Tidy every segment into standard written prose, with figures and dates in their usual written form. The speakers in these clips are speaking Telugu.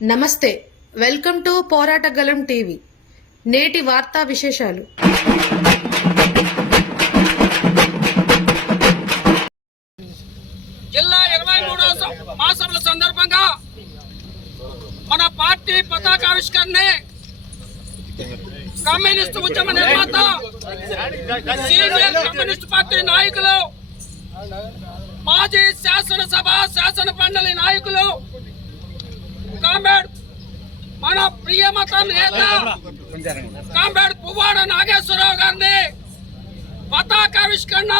నమస్తే, వెల్కమ్ టు పోరాటగలం టీవీ. నేటి వార్తా విశేషాలు. జిల్లా 23వ మహాసభల సందర్భంగా మన పార్టీ పతాకావిష్కరణ కమ్యూనిస్టు ఉద్యమ నిర్మాత సీనియర్ కమ్యూనిస్టు పార్టీ నాయకులు, మాజీ శాసనసభ శాసన మండలి నాయకులు, కామ్రేడ్ మన ప్రియమతం నేత కామ్రేడ్ పువ్వాడ నాగేశ్వరరావు గారిని పతాకావిష్కరణ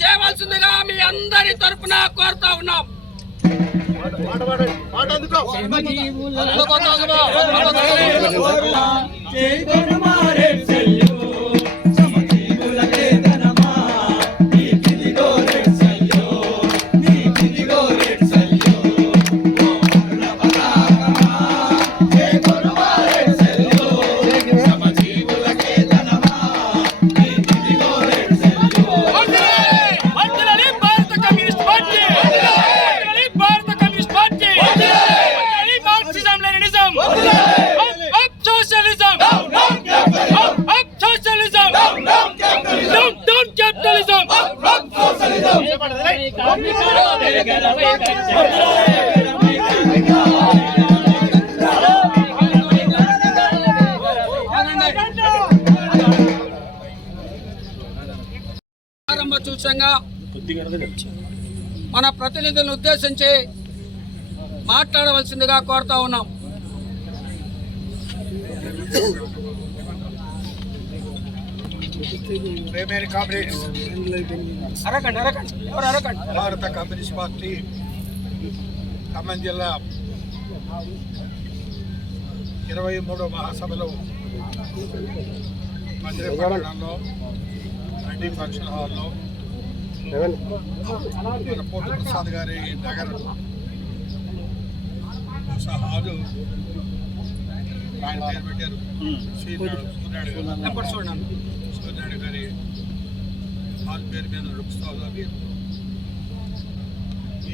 చేయవలసిందిగా మీ అందరి తరపున కోరుతా ఉన్నాం. ప్రారంభ సూచనగా మన ప్రతినిధులను ఉద్దేశించి మాట్లాడవలసిందిగా కోరుతా ఉన్నాం. భారత కమ్యూనిస్ట్ పార్టీ ఖమ్మం జిల్లా 23వ మహాసభలో మందిర పట్టణంలో రెడ్డి ఫంక్షన్ హాల్లో మన పోటు ప్రసాద్ గారి నగర్ హాలు ఆయన పేరు పెట్టారు. సూర్యనాయుడు గారి హాల్ పేరు మీద నడుపుతారు.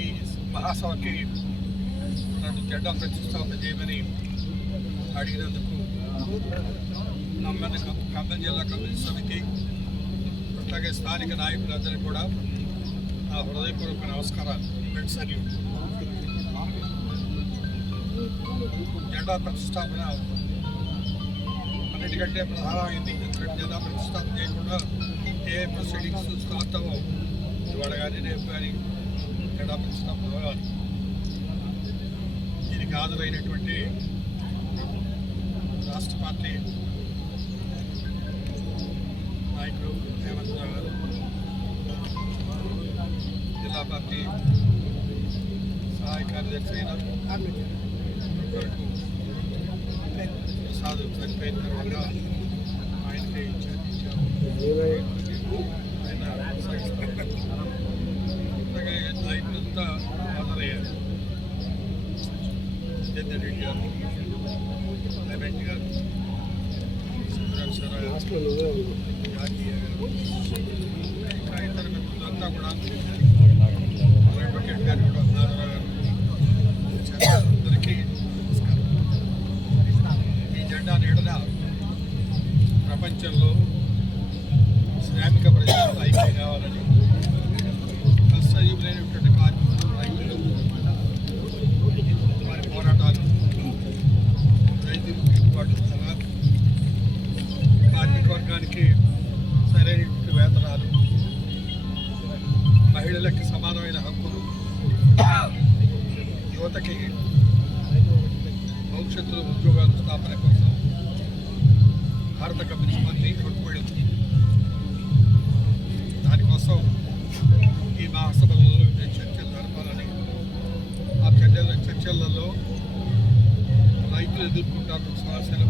ఈ మహాసభకి నన్ను జెండా ప్రతిష్టాపన చేయమని అడిగినందుకు ఖమ్మం జిల్లా కమ్యూనిస్ట్ సమితి అట్లాగే స్థానిక నాయకులందరికీ కూడా నా హృదయపూర్వక నమస్కారాలు. జెండా ప్రతిష్టాపన అన్నిటికంటే ప్రధానమైంది. జెండా ప్రతిష్టాపన చేయకుండా ఏ ప్రొసీడింగ్స్ స్టార్ట్ అవ్వవు. ఇవాళ కానీ రేపు కానీ జెండా ప్రతిష్టాపన అవ్వాలి. దీనికి హాజరైనటువంటి రాష్ట్ర పార్టీ నాయకులు హేమంత్ రావు గారు, జిల్లా పార్టీ సహాయ కార్యదర్శి అయిన వరకు ప్రసాద్ చనిపోయిన తర్వాత ఆయనకే ఇచ్చాము. ఆయన అలాగే నాయకులంతా హాజరయ్యారు. జితేందర్ రెడ్డి గారు, లెవెంట్ గారు, జాతీయ గారు, ఇంకా ఇతర మిత్రులంతా కూడా అడ్వకేట్ గారు కూడా నారాయణ గారు, అందరికీ నమస్కారం. ఈ జెండా నీడన ప్రపంచంలో శ్రామిక ప్రజలు ఐక్యం కావాలని, కష్టజీవులైనటువంటి కార్మికులు, రైతులు వారి పోరాటాలు, రైతులకు గిట్టుబాటు ధర, కార్మిక వర్గానికి సరైనటువంటి వేతనాలు, మహిళలకి సమానమైన హక్కులు, యువతకి భవిష్యత్తులో ఉద్యోగాల స్థాపన కోసం భారత కమ్యూనిస్ట్ పార్టీ కొట్టుబడింది. దానికోసం ఈ మహాసభలలో చర్చలు జరపాలని, ఆ చర్చలలో రైతులు ఎదుర్కొంటున్న సమస్యలు,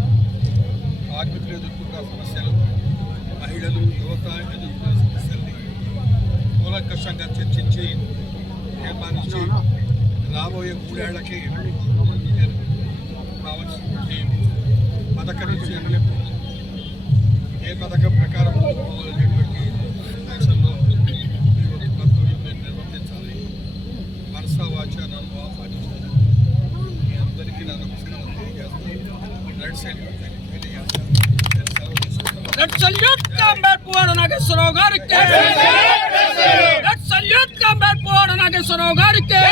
కార్మికులు ఎదుర్కొంటున్న సమస్యలు, మహిళలు, యువత ఎదుర్కొన్న సమస్యల్ని కూలంకషంగా చర్చించి తీర్మానించి రాబోయే 3 ఏళ్లకి కావాల్సినటువంటి పథకం ఏ పథకం ప్రకారం పోవాలనేటువంటి దేశంలో కర్తవ్యం నిర్వర్తించాలి. మనసా వాచ నన్ను పాటించాలి. మీ అందరికీ నన్ను సెల్యూట్ సెలవు తీసుకుంటాం. Let's salute Combat Puwada Nageswaravu gariki. Let's salute Combat Puwada Nageswaravu gariki.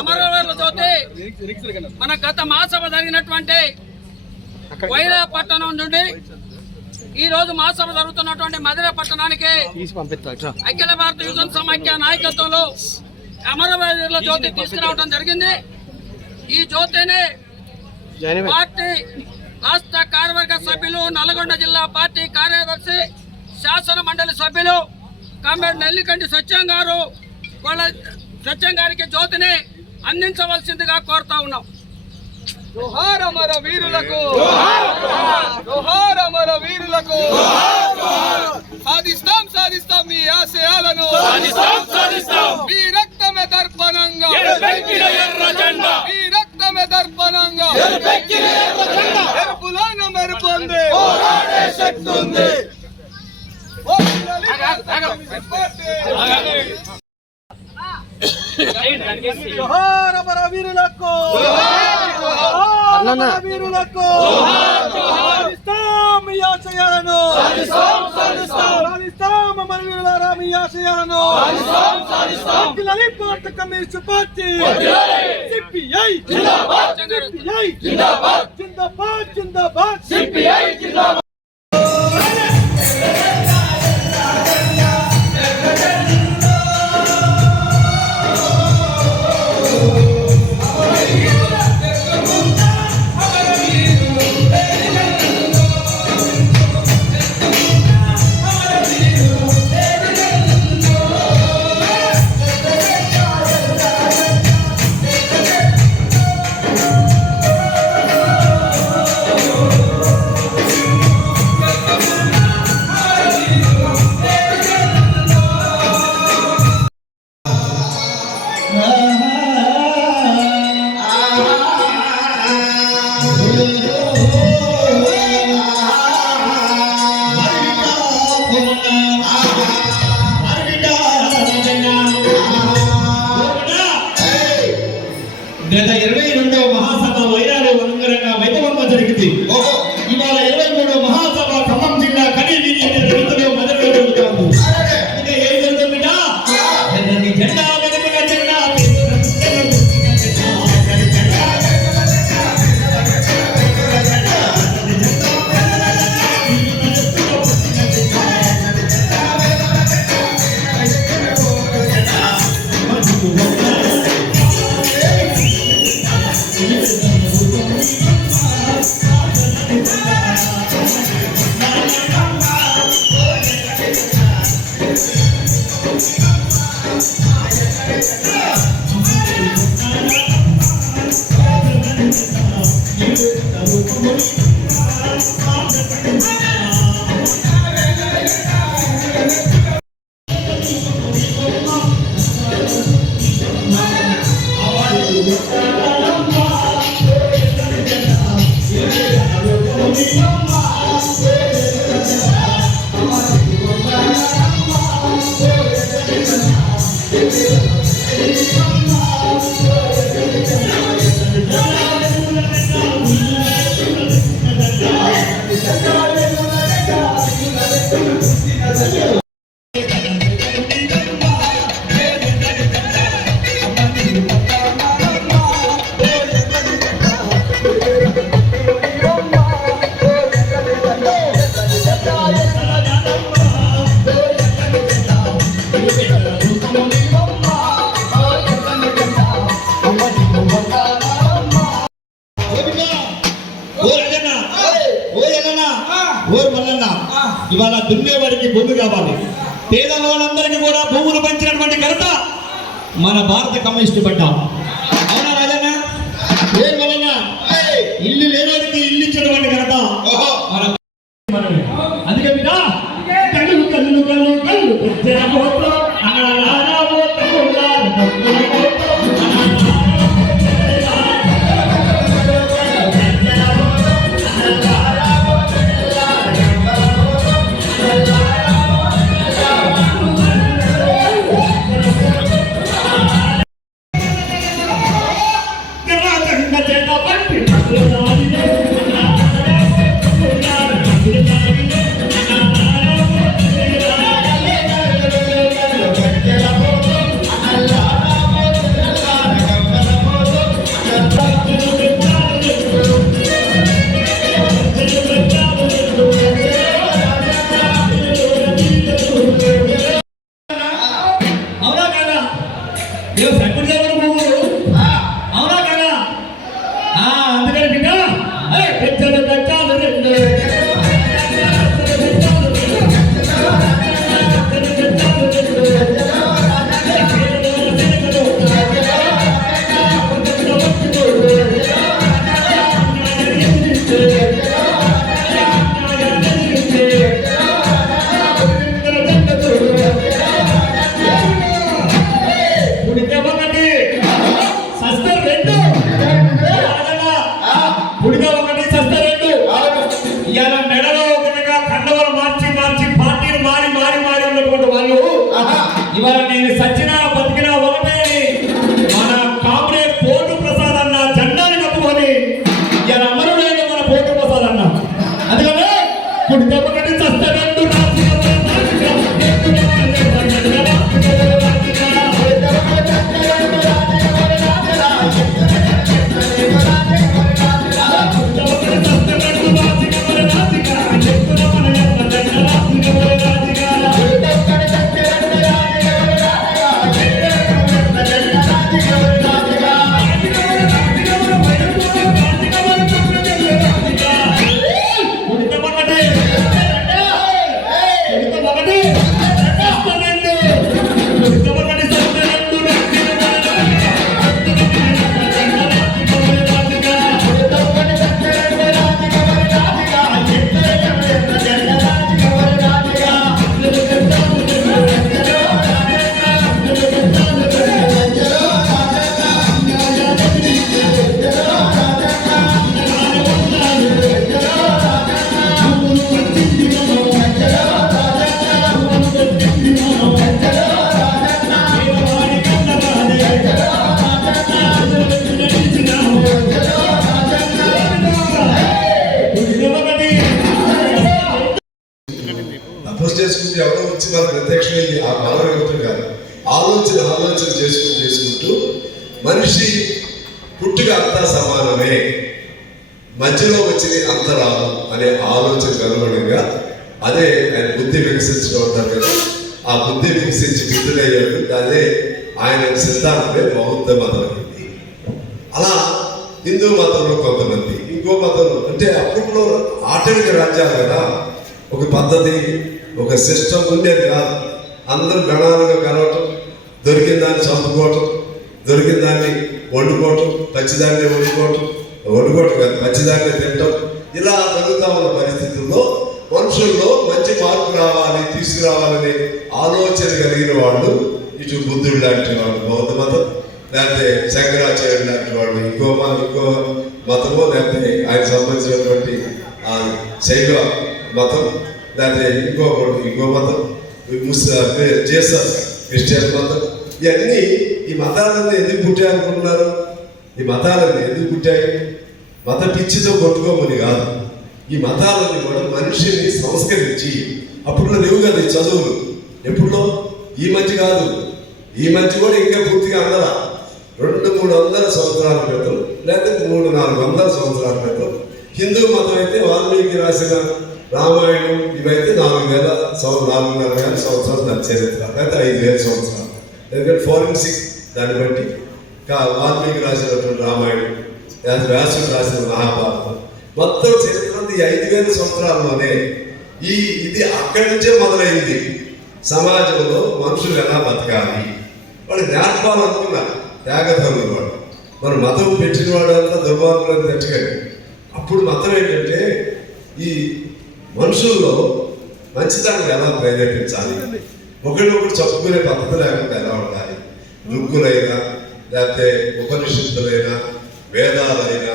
అమరవీరుల జ్యోతి మన గత మహాసభ జరిగినటువంటి వైరా పట్టణం నుండి ఈ రోజు మహాసభ జరుగుతున్నటువంటి మధుర పట్టణానికి అఖిల భారత యువజన సమాఖ్య నాయకత్వంలో అమరవీరుల జ్యోతి తీసుకురావడం జరిగింది. ఈ జ్యోతిని పార్టీ రాష్ట్ర కార్యవర్గ సభ్యులు, నల్గొండ జిల్లా పార్టీ కార్యదర్శి, శాసన మండలి సభ్యులు కామ్రేడ్ నెల్లికంటి సత్యం గారు వాళ్ళ సత్యం గారికి జ్యోతిని అందించవలసిందిగా కోరుతా ఉన్నాం. జోహార్ అమర వీరులకు, జోహార్ అమర వీరులకు. సాధిస్తాం సాధిస్తాం మీ ఆశయాలను, మీ రక్తమే దర్పణంగా, మీ రక్తమే దర్పణంగా. ఎరుపులోన మెరుపుంది, జోహార్ అమర వీరులకు, అమర వీరులకు. సాధిస్తాం మీ ఆశయాలను, సాధిస్తాం అమర వీరులారా మీ ఆశయాలను. అఖిల భారత కమ్యూనిస్ట్ పార్టీ సిపిఐ జిందాబాద్, సిపిఐ జిందాబాద్, జిందాబాద్ జిందాబాద్, సిపిఐ జిందాబాద్. గత 22వ మహాసభ వైరాలు అనుగుణంగా వైభవంగా జరిగింది. ఇవాళ 23వ మహాసభ ఖమ్మం జిల్లా కనీవిని జరుగుతూ మొదలుగా జరుగుతుంది. అందుకే ఏం జరుగుతుంది బిడ్డ? జెండా వెనుకల జెండా, ఇవాళ దున్నేవాడికి భూమి కావాలి. పేదవాళ్ళందరికీ కూడా భూములు పంచినటువంటి ఘనత మన భారత కమ్యూనిస్ట్ పడ్డ. అవునా రాజన్న? ఏం వలన ఇల్లు లేనోడికి ఇల్లు ఇచ్చినటువంటి ఘనత మన. అందుకే బిడ్డ కళ్ళు కళ్ళు కళ్ళు కళ్ళు పెద్దలు పెట్టాలు రెండు ఇవాళ నేను సచ్చినా బతికినా ఒకటే మన కామ్రేడ్ పోటు ప్రసాద్ అన్న జెండాని కప్పుకొని ఇలా అమరుడైన మన పోటు ప్రసాద్ అన్న అందుకనే ఇప్పుడు దెబ్బకటి చస్తాడు అపోజ్ చేసుకుంటూ ఎవరో వచ్చి మన ప్రత్యక్షంగా ఆ బలం ఇవ్వటం కాదు, ఆలోచన చేసుకుంటూ మనిషి పుట్టుక అంతా సమానమే, మధ్యలో వచ్చింది అంతరాలు అనే ఆలోచనకు అనుగుణంగా అదే ఆయన బుద్ధి వికసించడం అంటారు కదా, ఆ బుద్ధి వికసించి బుద్ధుడయ్యాడు. అదే ఆయన సిద్ధాంతమే బౌద్ధ మతం అయింది. అలా హిందూ మతంలో కొంతమంది, ఇంకో మతంలో అంటే అప్పట్లో ఆటవిక రాజ్యాలు కదా, ఒక పద్ధతి ఒక సిస్టమ్ ఉండేది కాదు. అందరూ గణాలుగా కలవటం, దొరికిన దాన్ని చంపుకోవటం, దొరికిన దాన్ని వండుకోవటం, పచ్చిదాన్ని వండుకోవటం కాదు పచ్చిదాన్ని తినటం, ఇలా జరుగుతూ ఉన్న పరిస్థితుల్లో మనుషుల్లో మంచి మార్పు రావాలి, తీసుకురావాలనే ఆలోచన కలిగిన వాళ్ళు ఇటు బుద్ధుడు లాంటి వాళ్ళు బౌద్ధ మతం, లేకపోతే శంకరాచార్యుడు లాంటి వాళ్ళు ఇంకో మతమో, లేకపోతే ఆయన సంబంధించినటువంటి శైవ మతం, లేకపోతే ఇంకో మతం, జీసస్ క్రిస్టియన్ మతం. ఇవన్నీ ఈ మతాలన్నీ ఎందుకు పుట్టాయి అనుకుంటున్నారు? ఈ మతాలన్నీ ఎందుకు పుట్టాయి? మత పిచ్చితో కొట్టుకోమని కాదు. ఈ మతాలన్నీ కూడా మనిషిని సంస్కరించి, అప్పుడులో లేవు కదా ఈ చదువులు, ఎప్పుడులో ఈ మధ్య కాదు, ఈ మధ్య కూడా ఇంకా పూర్తిగా అందర 200-300 సంవత్సరాల క్రితం, లేకపోతే 300-400 సంవత్సరాల క్రితం హిందూ మతం అయితే వాల్మీకి రాసిన రామాయణం ఇవైతే 4,000 సంవత్సరాలు దాని చరిత్ర, లేకపోతే 5,000 సంవత్సరాలు. ఎందుకంటే ఫోరెన్సిక్ దాన్ని బట్టి వాల్మీకి రాసినటువంటి రామాయణం, వ్యాసుడు రాసిన మహాభారతం, మొత్తం చరిత్ర ఈ 5,000 సంవత్సరాల్లోనే ఇది అక్కడి నుంచే మొదలైంది. సమాజంలో మనుషులు ఎలా బతకాలి వాళ్ళు నేర్పాలనుకున్నారు త్యాగధనులు వాడు. మన మతం పెట్టిన వాడు అంతా దుర్మార్గులను తెచ్చకండి. అప్పుడు మతం ఏంటంటే ఈ మనుషుల్లో మంచితనం ఎలా ప్రేరేపించాలి, ఒకరినొకరు చెప్పుకునే పద్ధతి లేకుండా ఎలా ఉండాలి, రుక్కులైనా లేకపోతే ఉపనిషత్తులైనా వేదాలైనా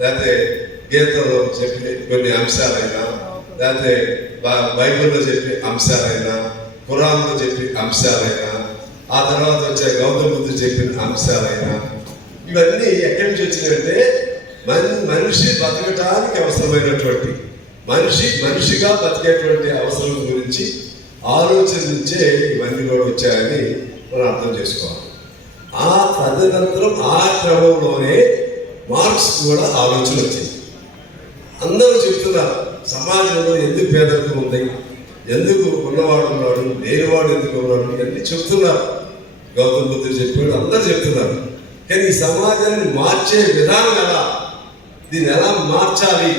లేకపోతే గీతలో చెప్పే కొన్ని అంశాలైనా లేకపోతే బైబిల్లో చెప్పే అంశాలైనా ఖురాన్లో చెప్పే అంశాలైనా ఆ తర్వాత వచ్చే గౌతమ బుద్ధుడు చెప్పిన అంశాలైనా ఇవన్నీ ఎక్కడి నుంచి వచ్చినాయంటే మనిషి బతకటానికి అవసరమైనటువంటి మనిషిగా బతికేటువంటి అవసరం గురించి ఆలోచించే ఇవన్నీ కూడా వచ్చాయని మనం అర్థం చేసుకోవాలి. ఆ తదనంతరం ఆ క్రమంలోనే మార్క్స్ కూడా ఆలోచన వచ్చింది. అందరూ చెప్తున్నారు సమాజంలో ఎందుకు పేదరికం ఉంది, ఎందుకు ఉన్నవాడు ఉన్నాడు, లేనివాడు ఎందుకు ఉన్నాడు, ఇవన్నీ చెప్తున్నారు. గౌతమ బుద్ధుడు చెప్పాడు, అందరూ చెప్తున్నారు. కానీ ఈ సమాజాన్ని మార్చే విధానం ఎలా, దీన్ని ఎలా మార్చాలి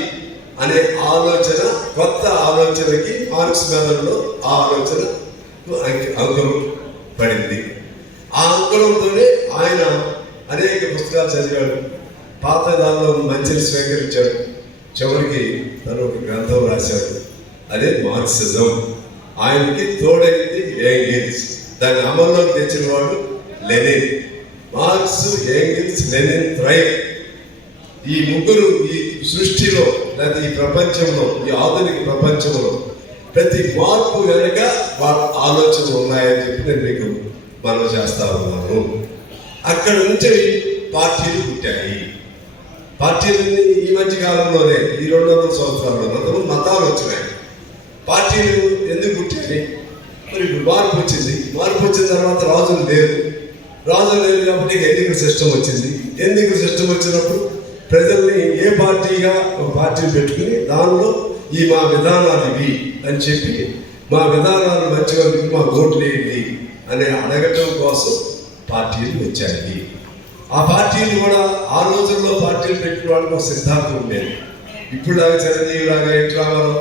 అనే ఆలోచన, కొత్త ఆలోచనకి మార్క్స్ మెథడ్లో ఆ ఆలోచన అంకురం పడింది. ఆ అంకురంతోనే ఆయన అనేక పుస్తకాలు చదివాడు, పాత దానిలో మంచిని స్వీకరించాడు, చివరికి తను ఒక గ్రంథం రాశాడు, అదే మార్క్సిజం. ఆయనకి తోడైంది ఏంగిల్స్, దాన్ని అమల్లోకి తెచ్చిన వాడు లెనిన్. మార్క్స్, ఏంగిల్స్, లెనిన్ త్రయం, ఈ ముగ్గురు ఈ సృష్టిలో లేదా ఈ ప్రపంచంలో, ఈ ఆధునిక ప్రపంచంలో ప్రతి మార్పు వెనుక వాళ్ళ ఆలోచనలు ఉన్నాయని చెప్పి నేను మీకు మనం చేస్తా ఉన్నాను. అక్కడ నుంచి పార్టీలు పుట్టాయి. పార్టీలన్నీ ఈ మధ్య కాలంలోనే, ఈ 200 సంవత్సరాల్లో అంతకు మతాలు వచ్చినాయి. పార్టీలు ఎందుకు పుట్టాయి? మరి ఇప్పుడు మార్పు వచ్చింది. మార్పు వచ్చిన తర్వాత రాజులు లేరు కాబట్టి ఎన్నికల సిస్టమ్ వచ్చింది. ఎన్నికల సిస్టమ్ వచ్చినప్పుడు ప్రజల్ని ఏ పార్టీగా ఒక పార్టీని పెట్టుకుని దానిలో ఈ మా విధానాలు ఇవి అని చెప్పి, మా విధానాలు మంచిగా మా ఓట్లు ఏంటి అని అడగటం కోసం పార్టీలు వచ్చాయి. ఆ పార్టీలు కూడా ఆ రోజుల్లో పార్టీలు పెట్టిన వాళ్ళకి ఒక సిద్ధాంతం ఉండేది. ఇప్పుడు లాగా చిరంజీవి లాగా ఎట్లా రావాలో,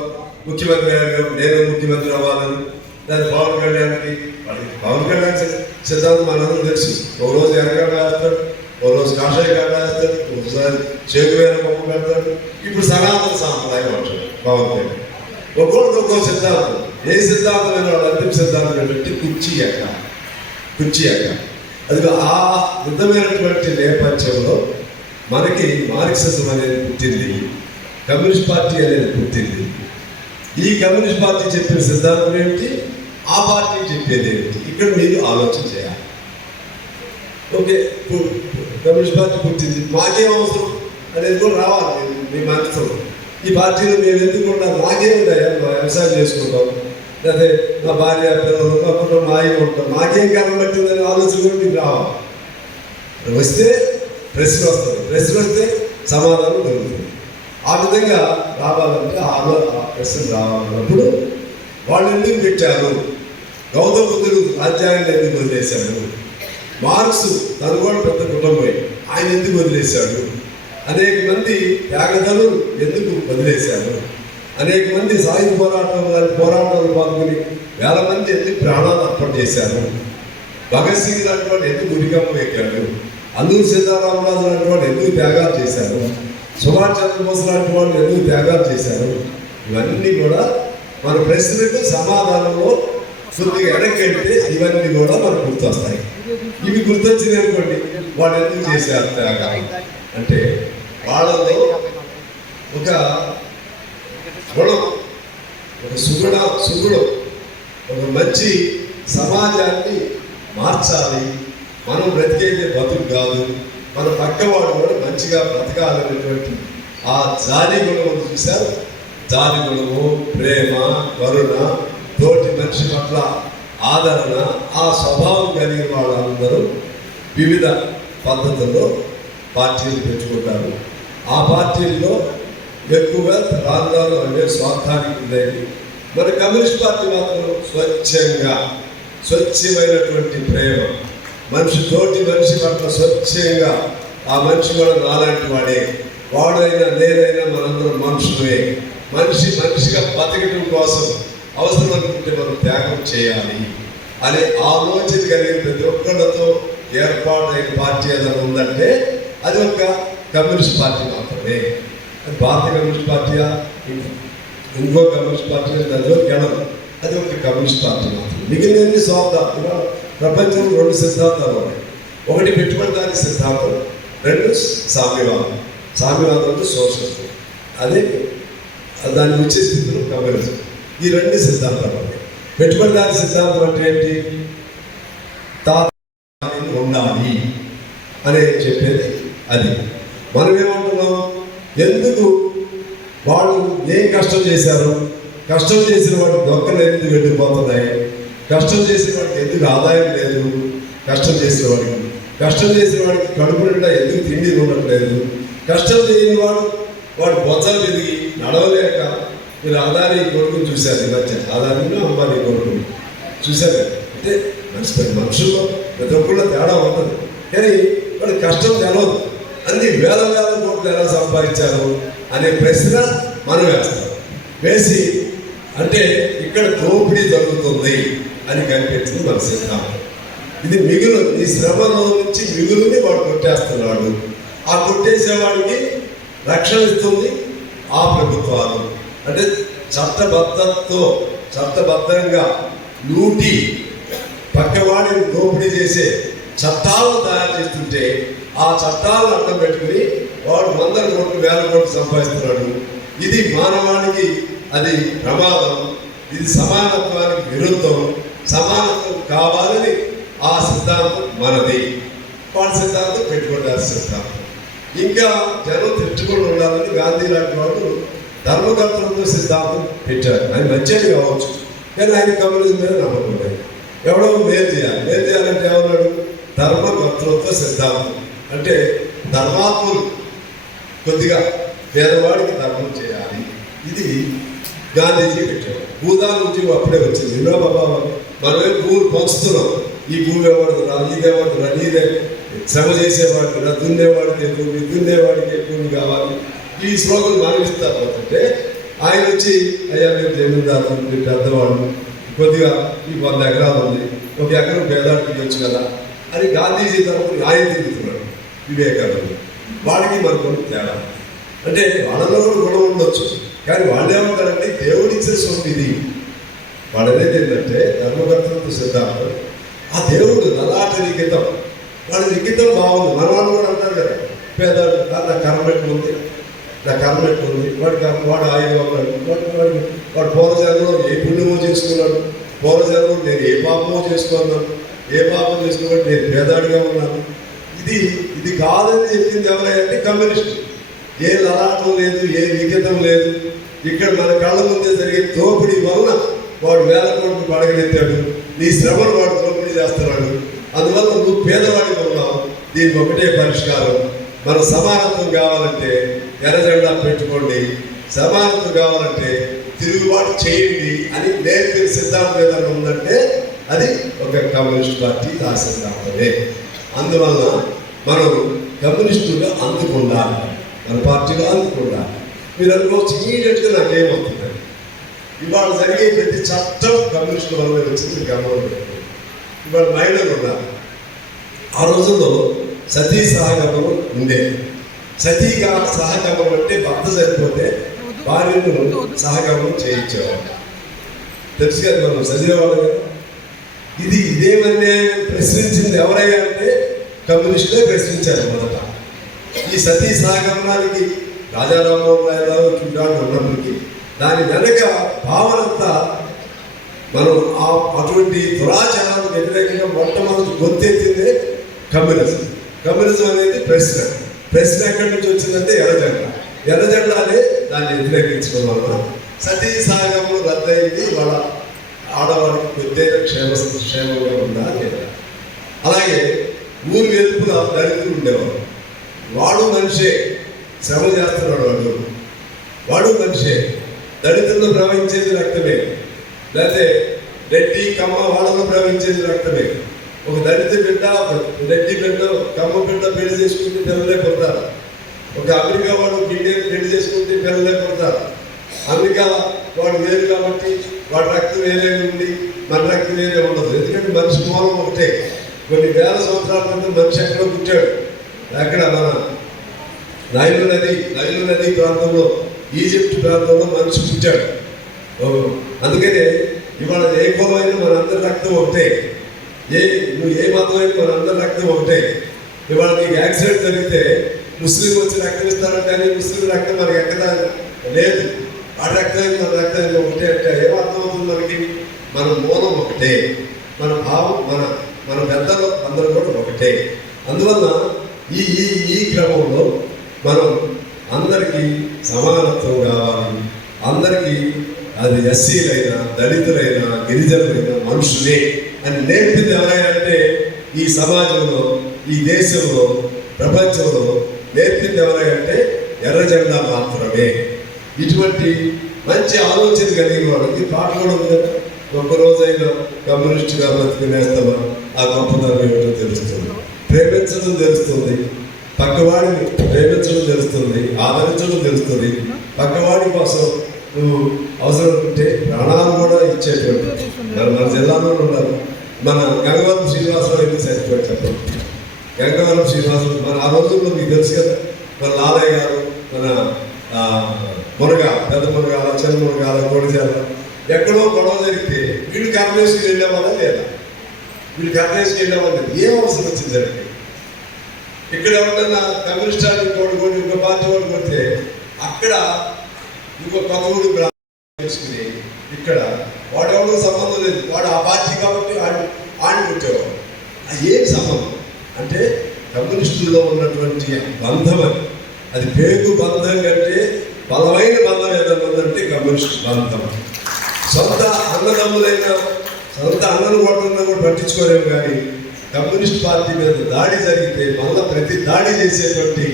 ముఖ్యమంత్రి అయ్యారు నేను ముఖ్యమంత్రి అవ్వాలని, లేదా పవన్ కళ్యాణ్ సిద్ధాంతం మనందరూ తెలుసు. ఒక రోజు ఎర్రగడ్డ వేస్తాడు, ఒక రోజు కాషాయ గడ్డ వేస్తాడు, ఒకసారి చేతువేల బొమ్మ పెడతాడు. ఇప్పుడు సనాతన సాంప్రదాయం అంటాడు పవన్ కళ్యాణ్. ఒక్కొక్కటి ఒక్కో సిద్ధాంతం. ఏ సిద్ధాంతం అయినా వాళ్ళు అంతిమ సిద్ధాంతం ఏంటంటే కుర్చీ ఎక్క. అది ఆ విధమైనటువంటి నేపథ్యంలో మనకి మార్క్సిజం అనేది పుట్టింది, కమ్యూనిస్ట్ పార్టీ అనేది పుట్టింది. ఈ కమ్యూనిస్ట్ పార్టీ చెప్పిన సిద్ధాంతం ఏమిటి, ఆ పార్టీ చెప్పేది ఏమిటి, ఇక్కడ మీరు ఆలోచన చేయాలి. ఓకే, కమ్యూనిస్ట్ పార్టీ పుట్టింది, మాకేం అవసరం అనేది కూడా రావాలి మీ మనసులో. ఈ పార్టీలో మేము ఎందుకు ఉంటాం, మాకేముంటాయా, మా వ్యవసాయం చేసుకుంటాం, లేకపోతే మా భార్య పిల్లలు మా కుటుంబం హాయిగా ఉంటాం, మాకేం కారణం పట్టిందని ఆలోచన కూడా మీకు రావాలి. వస్తే ప్రశ్న వస్తే సమాధానం దొరుకుతుంది. ఆ విధంగా రావాలంటే ఆ ప్రశ్న రావాలన్నప్పుడు వాళ్ళు ఎందుకు పెట్టారు, గౌతమ బుద్ధుడు రాజ్యాన్ని ఎందుకు వదిలేశాడు, మార్క్స్ తను కూడా పెద్ద కుటుంబం, ఆయన ఎందుకు వదిలేశాడు, అనేక మంది త్యాగదలు ఎందుకు వదిలేశారు, అనేక మంది సాయుధ పోరాటాలు పాల్గొని వేల మంది ఎందుకు ప్రాణాలు అర్పణ చేశారు, భగత్ సింగ్ లాంటి వాళ్ళు ఎందుకు ఉరికమ్మ ఎక్కాడు, అల్లూరి సీతారామరాజు లాంటి వాళ్ళు ఎందుకు త్యాగాలు చేశారు, సుభాష్ చంద్రబోస్ లాంటి వాళ్ళు ఎందుకు త్యాగాలు చేశారు. ఇవన్నీ కూడా మన ప్రశ్నకు సమాధానంలో కొద్దిగా ఎడకెళ్తే ఇవన్నీ కూడా మనకు గుర్తొస్తాయి. ఇవి గుర్తొచ్చినాయి అనుకోండి, వాళ్ళు ఎందుకు చేశారు త్యాగాలు అంటే వాళ్ళలో ఒక గుణం, ఒక సుగుణం, ఒక మంచి సమాజాన్ని మార్చాలి. మనం బ్రతికేదే బతుకు కాదు, మన పక్కవాడు కూడా మంచిగా బ్రతకాలనేటువంటి ఆ జాలి గుణం చూశారు. జాలి గుణము, ప్రేమ, కరుణ, తోటి మనిషి పట్ల ఆదరణ, ఆ స్వభావం కలిగిన వాళ్ళందరూ వివిధ పద్ధతుల్లో పార్టీలు పెట్టుకుంటారు. ఆ పార్టీల్లో ఎక్కువగా రాను అంటే స్వార్థానికి ఉండేది. మరి కమ్యూనిస్ట్ పార్టీ మాత్రం స్వచ్ఛమైనటువంటి ప్రేమ, తోటి మనిషి పట్ల స్వచ్ఛంగా, ఆ మనిషి కూడా నాలాంటి వాడే, వాడైనా నేనైనా మనందరం మనుషులే, మనిషిగా బతకటం కోసం అవసరం అనుకుంటే మనం త్యాగం చేయాలి అనే ఆలోచన కలిగిన ప్రతి ఒక్కళ్ళతో ఏర్పాటైన పార్టీ ఏదైనా ఉందంటే అది ఒక కమ్యూనిస్ట్ పార్టీ మాత్రమే. భారత కమ్యూనిస్ట్ పార్టీయా, ఇంకో కమ్యూనిస్ట్ పార్టీ దానిలో గెలదు, అది ఒక కమ్యూనిస్ట్ పార్టీ మాత్రమే. మిగిలినన్ని స్వార్థాలు. ప్రపంచంలో 2 సిద్ధాంతాలు ఉన్నాయి. ఒకటి పెట్టుబడిదారీ సిద్ధాంతం, 2 సామ్యవాదం. సామ్యవాదం అంటే సోషలిజం, అదే దాని వచ్చే స్థితిలో కమ్యూనిజం. ఈ 2 సిద్ధాంతాలు ఉన్నాయి. పెట్టుబడిదారీ సిద్ధాంతం అంటే ఏంటి, ఉండాలి అనే చెప్పేది అది. మనం ఏమంటున్నాం, ఎందుకు వాళ్ళు ఏం కష్టం చేశారు, కష్టం చేసిన వాడికి దొక్కలు ఎందుకు వెళ్ళిపోతున్నాయి, కష్టం చేసిన వాడికి ఎందుకు ఆదాయం లేదు, కష్టం చేసిన వాడికి కడుపు నిండా ఎందుకు తిండి ఉండట్లేదు, కష్టం చేయని వాడు బొచ్చలు పెరిగి నడవలేక, మీరు అదాని కొడుకుని చూశారు ఈ మధ్య, అదాని అంబానీ కొడుకుని చూశారు. అంటే మనుషుల్లో ప్రతి ఒక్కళ్ళ తేడా ఉంటుంది, కానీ వాడు కష్టం తెలవదు. అన్ని వేల వేల కోట్లు ఎలా సంపాదించారు అనే ప్రశ్న మనం వేస్తాం. వేసి అంటే ఇక్కడ దోపిడీ జరుగుతుంది అని కనిపించింది మన సిద్ధాంతం. ఇది మిగులు, ఈ శ్రమలో నుంచి మిగులుని వాడు కొట్టేస్తున్నాడు. ఆ కొట్టేసేవాడికి రక్షణ ఇస్తుంది ఆ ప్రభుత్వాలు. అంటే చట్టబద్ధంగా లూటి పక్కవాడిని దోపిడీ చేసే చట్టాలను తయారు చేస్తుంటే ఆ చట్టాలను అడ్డం పెట్టుకుని వాడు 100 కోట్లు 1000 కోట్లు సంపాదిస్తున్నాడు. ఇది మానవానికి అది ప్రమాదం. ఇది సమానత్వానికి విరుద్ధం. సమానత్వం కావాలని ఆ సిద్ధాంతం మనది. వాడి సిద్ధాంతం పెట్టుబడి సిద్ధాంతం. ఇంకా జనం తిట్టుకుని ఉండాలని గాంధీ లాంటి వాడు ధర్మకర్తలతో సిద్ధాంతం పెట్టారు. ఆయన మంచిది కావచ్చు, కానీ ఆయన కమ్యూనిజం మీద నమ్మకం ఉండేది. ఎవడో మేలు చేయాలంటే ఏమన్నాడు? ధర్మకర్తలతో సిద్ధాంతం అంటే ధర్మాత్ములు కొద్దిగా పేదవాడికి ధర్మం చేయాలి. ఇది గాంధీజీ పెట్టాడు. భూదాల నుంచి అప్పుడే వచ్చింది. ఇలా బాబా మనమే భూములు పంచుతున్నాం. ఈ భూమి ఎవరిదిరా, ఇదేవరిదిరా, నీదే శ్రమ చేసేవాడికి రా, దున్నేవాడికి భూమి, దున్నేవాడికి భూమి కావాలి. ఈ శ్లోకం మనం ఇస్తారు. అంటే ఆయన వచ్చి అయ్యా మీరు జమీందారు, మీరు పెద్దవాడు, కొద్దిగా ఈ 100 ఎకరాలు ఉంది, 1 ఎకరం పేదాడికి ఇవ్వచ్చు కదా అని గాంధీజీ తరఫున ఆయన తిరుగుతున్నాడు. వివేకానంద వాడికి మనకు తేడా. అంటే వాళ్ళలో కూడా గుణం ఉండొచ్చు, కానీ వాళ్ళు ఏమంటారంటే దేవుడిచ్చే సొమ్ము ఇది. వాడు అనేది ఏంటంటే ధర్మకర్తలతో సిద్ధాంతం. ఆ దేవుడు నలాంటి లిఖితం, వాడి లిఖితం బాగుంది. మన వాళ్ళు కూడా అంటారు కదా, పేదవాడు నా కర్మ ఎట్లుంది, నా కర్మ ఎట్లుంది, వాడు ఆయన వాడు పూర్వజన్మలో ఏ పుణ్యమో చేసుకున్నాడు, పూర్వజన్మలో నేను ఏ పాపమో చేసుకున్నాను, ఏ పాపం చేసుకున్నాడు, నేను పేదాడిగా ఉన్నాను. ఇది కాదని చెప్పింది ఎవరంటే కమ్యూనిస్టు. ఏ లలాటం లేదు, ఏ లిఖితం లేదు. ఇక్కడ మన కళ్ళ ముందే జరిగే దోపిడీ వలన వాడు 1000 కోట్లు పడగలెత్తాడు. నీ శ్రమను వాడు దోపిడీ చేస్తున్నాడు. అందువల్ల నువ్వు పేదవాడిగా ఉన్నావు. దీనికి ఒకటే పరిష్కారం. మన సమానత్వం కావాలంటే ఎర్రజెండా పెట్టుకోండి, సమానత్వం కావాలంటే తిరుగుబాటు చేయండి అని నేర్పిన సిద్ధాంతం ఏదైనా ఉందంటే అది ఒక కమ్యూనిస్ట్ పార్టీ ఆ సిద్ధాంతమే. అందువల్ల మనం కమ్యూనిస్టుగా అందుకుండాలి, మన పార్టీలో అందుకుండాలి. మీరు అనుకోవచ్చు ఇమీడియట్గా నాకేమవుతుంది, ఇవాళ జరిగే ప్రతి చట్టం కమ్యూనిస్టుల వల్ల వచ్చింది గమనం. ఇవాళ మహిళలు ఉన్నారు. ఆ రోజుల్లో సతీ సహగమనం ఉండే. సతీగా సహగమనం అంటే భర్త చనిపోతే భార్యను సహగమనం చేయించేవాడు. తెలుసు కదా, మనం చదివేవాడు కదా. ఇదేమన్నా ప్రశ్నించింది ఎవరయ్యా అంటే కమ్యూనిస్టులే ప్రశ్నించారు మొదట. ఈ సతీ సహగమనానికి రాజారామరావు రాయరావు చూడాలి ఉన్నప్పటికీ దాని వెనక భావనంతా మనం అటువంటి దురాచారాలకు వ్యతిరేకంగా మొట్టమొదటి గొంతెత్తిందే కమ్యూనిజం. కమ్యూనిజం అనేది ప్రశ్న ఎక్కడి నుంచి వచ్చిందంటే ఎర్రజెండానే దాన్ని వ్యతిరేకించడం వలన సతీ సహగమనం రద్దయింది. వాళ్ళ ఆడవాళ్ళకి పెద్ద క్షేమంగా ఉందా లేదా. అలాగే ఊరు వెలుపుల దళితులు ఉండేవాడు. వాడు మనిషే, శ్రమ చేస్తున్నాడు. వాడు మనిషే. దళితుల్లో ప్రవహించేది రక్తమే, లేకపోతే రెడ్డి కమ్మ వాళ్ళలో ప్రవహించేది రక్తమే. ఒక దళిత బిడ్డ, రెడ్డి బిడ్డ, కమ్మ బిడ్డ పెళ్లి చేసుకుంటే పిల్లలే కొడతారు. ఒక అమెరికా వాడు ఇండియన్ పెళ్లి చేసుకుంటే పిల్లలే కొడతారు. అమెరికా వాడు వేరు కాబట్టి వాడి రక్తం వేరే ఉంది, మన రక్తం వేరే ఉండదు. ఎందుకంటే మనిషి మూలం ఒకటే. కొన్ని వేల సంవత్సరాల క్రితం మనిషి ఎక్కడో పుట్టాడు. అక్కడ మన నైలు నది ప్రాంతంలో, ఈజిప్ట్ ప్రాంతంలో మనిషి పుట్టాడు. అందుకనే ఇవాళ ఏ కులమైనా మనందరి రక్తం ఒకటే, నువ్వు ఏ మతం అయినా మనందరి రక్తం ఒకటే. ఇవాళ నీకు యాక్సిడెంట్ జరిగితే ముస్లిం వచ్చి రక్తం ఇస్తారు, కానీ ముస్లిం రక్తం మనకి ఎక్కడా లేదు. ఆ రక్తం మన రక్తం ఒకటే అంటే ఏమర్థమవుతుంది మనకి? మన మూలం ఒకటే, మన భావం, మన పెద్దలు అందరూ కూడా ఒకటే. అందువల్ల ఈ క్రమంలో మనం అందరికీ సమానత్వం కావాలి. అందరికీ అది ఎస్సీలైనా, దళితులైనా, గిరిజనులైనా మనుషులే అని నేర్పింది ఎవరైనా అంటే ఈ సమాజంలో, ఈ దేశంలో, ప్రపంచంలో నేర్పింది ఎవరైనా అంటే ఎర్రజెండా మాత్రమే. ఇటువంటి మంచి ఆలోచన కలిగిన వాళ్ళకి పాట కూడా ఉంది కదా, ఒక్కరోజైనా కమ్యూనిస్టుగా బతికినేస్తామా, ఆ గొప్పతనం ఏమిటో తెలుస్తుంది, ప్రేమించడం తెలుస్తుంది, పక్కవాడిని ప్రేమించడం తెలుస్తుంది, ఆదరించడం తెలుస్తుంది. పక్కవాడి కోసం నువ్వు అవసరం ఉంటే ప్రాణాలు కూడా ఇచ్చేటువంటి మన జిల్లాలో ఉన్నారు. మన గంగవరం శ్రీనివాసరావు ఎందుకు చచ్చిపోయాడు చెప్పండి? గంగవరం శ్రీనివాసరావు మన ఆ రోజుల్లో మీకు తెలుసు కదా, మన లాలయ్య గారు, మన మునగ, పెద్ద మునగాల, చిన్న మునగాల, కోడిచాల ఎక్కడో గొడవ జరిగితే వీళ్ళు కాంగ్రెస్కి వెళ్ళేవాళ్ళ లేదా? వీళ్ళు కాంగ్రెస్కి వెళ్ళేవాళ్ళు ఏం అవసరం వచ్చిందండి? ఇక్కడ ఎవరైనా కమ్యూనిస్ట్ కోడి ఇంకో పార్టీ వాళ్ళు కొడితే అక్కడ ఇంకో కొత్త ఊరు చేసుకుని ఇక్కడ వాడెవరికి సంబంధం లేదు, వాడు ఆ పార్టీ కాబట్టి ఆడి కొట్టేవాడు. ఏం సంబంధం అంటే కమ్యూనిస్టుల్లో ఉన్నటువంటి బంధం అది పేగు బంధం కంటే బలమైన బంధం ఏదైనా ఉందంటే కమ్యూనిస్ట్ బంధం. సొంత అన్నదమ్ములైన సొంత అన్నను కొట్టుకున్నా కూడా పట్టించుకోలేము, కానీ కమ్యూనిస్ట్ పార్టీ మీద దాడి జరిగితే మళ్ళీ ప్రతి దాడి చేసేటువంటి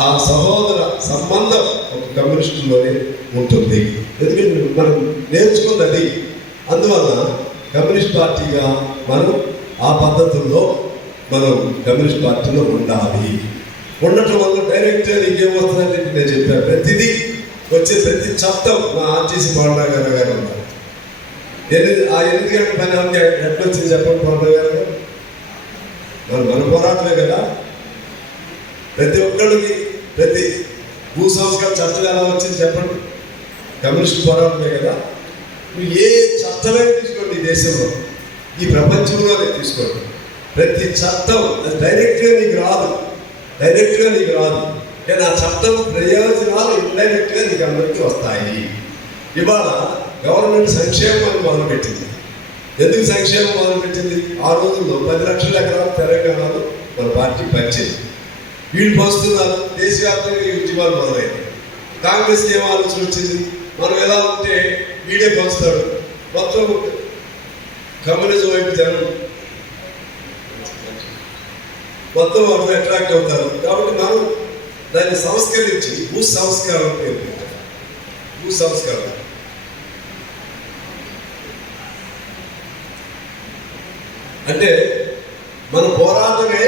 ఆ సహోదర సంబంధం ఒక కమ్యూనిస్టులోనే ఉంటుంది. ఎందుకంటే మనం నేర్చుకున్నది. అందువల్ల కమ్యూనిస్ట్ పార్టీగా మనం ఆ పద్ధతుల్లో మనం కమ్యూనిస్ట్ పార్టీలో ఉండాలి. ఉండటం వల్ల డైరెక్ట్గా నీకేమవుతుందంటే నేను చెప్పాను, ప్రతిదీ వచ్చే ప్రతి చట్టం మా ఆర్టీసీ పాండరావు గారు ఉన్నారు. ఆ 8 గంటల పని ఆమెకి ఎట్లా వచ్చింది చెప్పండి పాండరావు గారు? మన పోరాటమే కదా. ప్రతి ఒక్కళ్ళకి ప్రతి భూ సంస్కార చట్టం ఎలా వచ్చింది చెప్పండి? కమ్యూనిస్ట్ పోరాటమే కదా. నువ్వు ఏ చట్టమైనా తీసుకోండి, ఈ దేశంలో ఈ ప్రపంచంలోనే తీసుకోండి, ప్రతి చట్టం అది డైరెక్ట్గా నీకు రాదు, కానీ ఆ చట్టం ప్రయోజనాలు ఇండైరెక్ట్గా నీకు అందరికీ వస్తాయి. ఇవాళ గవర్నమెంట్ సంక్షేమం మొదలుపెట్టింది. ఎందుకు సంక్షేమం మొదలుపెట్టింది? ఆ రోజుల్లో 10 లక్షల ఎకరాలు తెలంగాణలో మన పార్టీ పంచింది. వీళ్ళు పంచుతున్నారు, దేశవ్యాప్తంగా ఈ ఉద్యమాలు మొదలైంది. కాంగ్రెస్కి ఏం ఆలోచన వచ్చింది? మనం ఎలా ఉంటే వీడే పంచుతాడు, మొత్తం కమ్యూనిజం వైపు జనం మొత్తం వాళ్ళు అట్రాక్ట్ అవుతారు. కాబట్టి మనం దాన్ని సంస్కరించి భూ సంస్కారం పేరు, భూ సంస్కారం అంటే మన పోరాటమే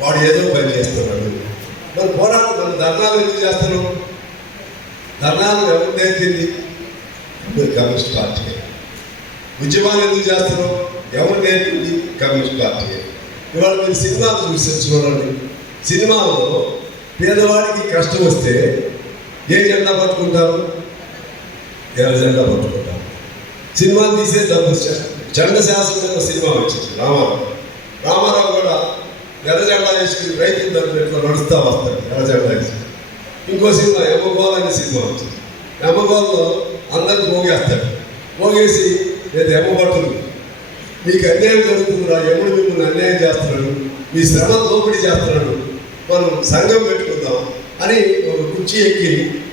వాడు ఏదో పని చేస్తున్నాడు. మన పోరాటం, మన ధర్నాలు ఎందుకు చేస్తున్నాం? ధర్నాలు ఎవరు నేర్పింది? Communist party. ఉద్యమాలు ఎందుకు చేస్తున్నాం? ఎవరు నేర్పింది? Communist party. ఇవాళ మీరు సినిమాలు చూడండి. సినిమాలో పేదవాడికి కష్టం వస్తే ఏ జెండా పట్టుకుంటారు? ఎర్ర జెండా పట్టుకుంటారు. సినిమాలు తీసే డబ్బు చండశాసనం సినిమా వచ్చింది, రామారావు కూడా ఎర్ర జెండా వేసుకుని రైతుల దగ్గర ఇట్లా నడుస్తూ వస్తాడు ఎర్ర జెండా వేసుకుని. ఇంకో సినిమా ఎమ్మగోల్ అనే సినిమా వచ్చింది. ఎమ్మగోల్లో అందరిని పోగేస్తాడు, పోగేసి లేదు ఎమ్మబట్టులు మీకు అన్యాయం జరుగుతుందిరా, ఎముడు మిమ్మల్ని అన్యాయం చేస్తున్నాడు, మీ శ్రమ దోపిడీ చేస్తున్నాడు, మనం సంఘం పెట్టుకుందాం అని ఒక కుర్చీ ఎక్కి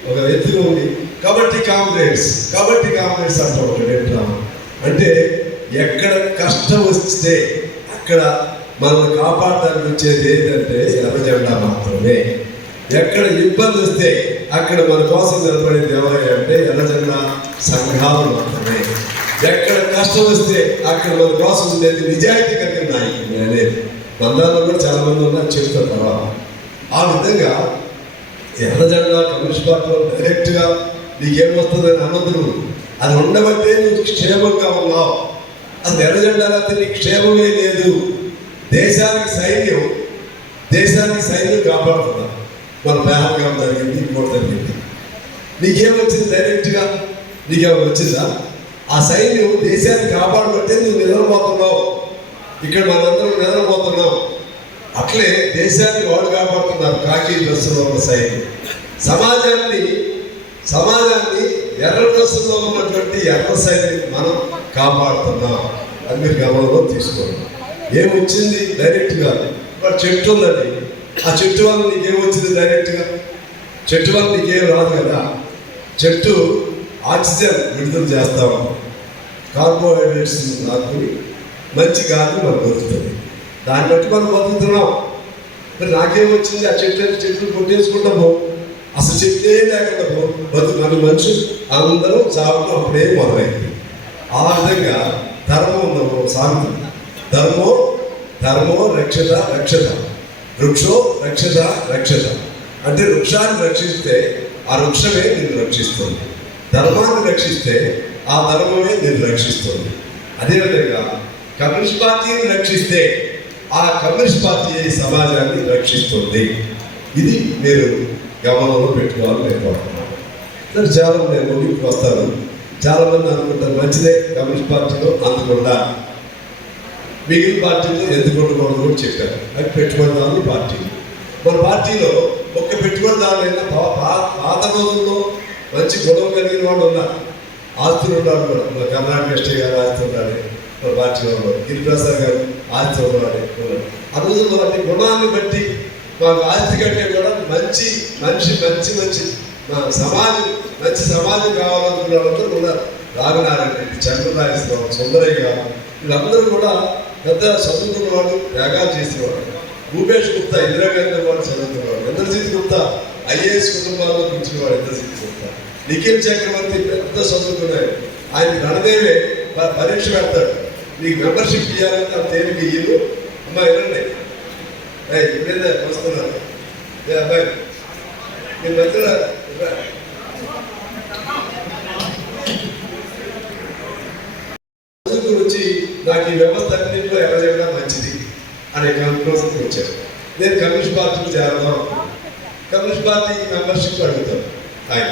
ఒక ఎత్తుగా ఉండి కబడ్డీ కామ్రేడ్స్ అంటూ ఉంటాడు. అంటే ఎక్కడ కష్టం వస్తే అక్కడ మనల్ని కాపాడడానికి వచ్చేది ఏంటంటే ఎర్ర జెండా మాత్రమే. ఎక్కడ ఇబ్బంది వస్తే అక్కడ మన కోసం నిలబడేది ఎవరైనా అంటే ఎర్ర జెండా సంఘాలు మాత్రమే. ఎక్కడ కష్టం వస్తే అక్కడ మన కోసం ఉండేది నిజాయితీ కలిగిన నాయకుడు అనేది. మందాల్లో కూడా చాలా మంది ఉన్నారు, చెప్తారు తర్వాత. ఆ విధంగా ఎర్ర జెండా కమ్యూనిస్ట్ పార్టీలో డైరెక్ట్గా నీకేమొస్తుందని అన్నదులు అది ఉండబట్టే నువ్వు క్షేమంగా ఉన్నావు. అది ఎర్ర జెండా అయితే నీకు క్షేమమే లేదు. దేశానికి సైన్యం కాపాడుతున్నా. మన పేహల్గాం జరిగింది, ఇంకోటి జరిగింది. నీకేమొచ్చింది? డైరెక్ట్గా నీకేమో వచ్చిందా? ఆ సైన్యం దేశాన్ని కాపాడబట్టే నువ్వు నిద్రపోతున్నావు. ఇక్కడ మనందరం నిద్రపోతున్నాం. అట్లే దేశాన్ని వాడు కాపాడుతున్నారు కాకి డ్రెస్సులో ఉన్న సైన్యం. సమాజాన్ని ఎర్ర డ్రెస్సులో ఉన్నటువంటి ఎర్ర సైన్యం మనం కాపాడుతున్నాం. అది మీరు గమనంలో తీసుకోండి. ఏమొచ్చింది? డైరెక్ట్గా మరి చెట్టు ఉందండి, ఆ చెట్టు వల్ల నీకేమొచ్చింది? డైరెక్ట్గా చెట్టు వల్ల నీకేం రాదు కదా. చెట్టు ఆక్సిజన్ విడుదల చేస్తాము, కార్బోహైడ్రేట్స్ నాకుని మంచి గాలి మనం బతుకుతుంది. దాన్ని బట్టి మనం బతుకుతున్నాం. మరి నాకేమొచ్చింది? ఆ చెట్లు కొట్టేసుకుంటాము, అసలు చెట్లే లేకుండా మన మనుషులు అందరూ చావడం అప్పుడే మొదలైంది. ఆ విధంగా ధర్మం సాగుతుంది. ధర్మో రక్షత. వృక్షో రక్షత రక్షత అంటే వృక్షాన్ని రక్షిస్తే ఆ వృక్షమే నిన్ను రక్షిస్తుంది, ధర్మాన్ని రక్షిస్తే ఆ ధర్మమే నిన్ను రక్షిస్తుంది. అదేవిధంగా కమ్యూనిస్ట్ పార్టీని రక్షిస్తే ఆ కమ్యూనిస్ట్ పార్టీ సమాజాన్ని రక్షిస్తుంది. ఇది మీరు గమనంలో పెట్టుకోవాలని నేను కోరుతున్నాను. చాలా నేను ముగింపుకు వస్తాను. చాలామంది అనుకుంటారు మంచిదే కమ్యూనిస్ట్ పార్టీలో అందుకుండా మిగిలిన పార్టీలో ఎందుకు ఉండకూడదు కూడా చెప్పారు. అది పెట్టుబడిదారులు పార్టీ. మన పార్టీలో ఒక్క పెట్టుబడిదారులైనా పాత రోజుల్లో మంచి గొడవ కలిగిన వాళ్ళు ఉన్నారు, ఆస్తులు ఉన్నాడు కూడా. మన కర్ణాటక ఎస్టీ గారు ఆస్తి ఉన్నాడు, మన పార్టీలో ఉన్నారు, గిరిప్రసాద్ గారు ఆస్తి ఉన్నాడు. ఆ రోజుల్లో వాటి గుణాన్ని బట్టి మాకు ఆస్తి కంటే కూడా మంచి మనిషి మంచి మంచి మంచి సమాజం కావాలనుకున్న వాళ్ళందరూ ఉన్నారు. రాఘనారాయణ రెడ్డి, చంద్రనారాయణ, సుందరయ్య గారు, వీళ్ళందరూ కూడా పెద్ద చదువుకున్న వాళ్ళు, త్యాగాలు చేసేవాడు. భూపేష్ గుప్తా ఇందిరాగాంధీ వాళ్ళు చదువుకున్నవాడు. ఇంద్రజిత్ గుప్తా ఐఏఎస్ కుటుంబాల్లో పెంచినవాడు. ఇంద్రజిత్ గుప్తా, నిఖిల్ చక్రవర్తి పెద్ద చదువుకున్నాడు. ఆయన రణదేవే పరీక్ష పెడతాడు, నీకు మెంబర్షిప్ ఇవ్వాలంటే ఆ తేలిక ఇయ్యలు. అమ్మాయి వినండి, ఇప్పుడైతే వస్తున్నారు అబ్బాయి మీ మధ్యలో గురించి నాకు ఈ వ్యవస్థ అన్నింటిలో ఎవరైనా మంచిది అనే కన్క్లూజన్కి వచ్చాను. నేను కమ్యూనిస్ట్ పార్టీలో చేరదాం, కమ్యూనిస్ట్ పార్టీ మెంబర్షిప్ అడుగుతాను ఆయన.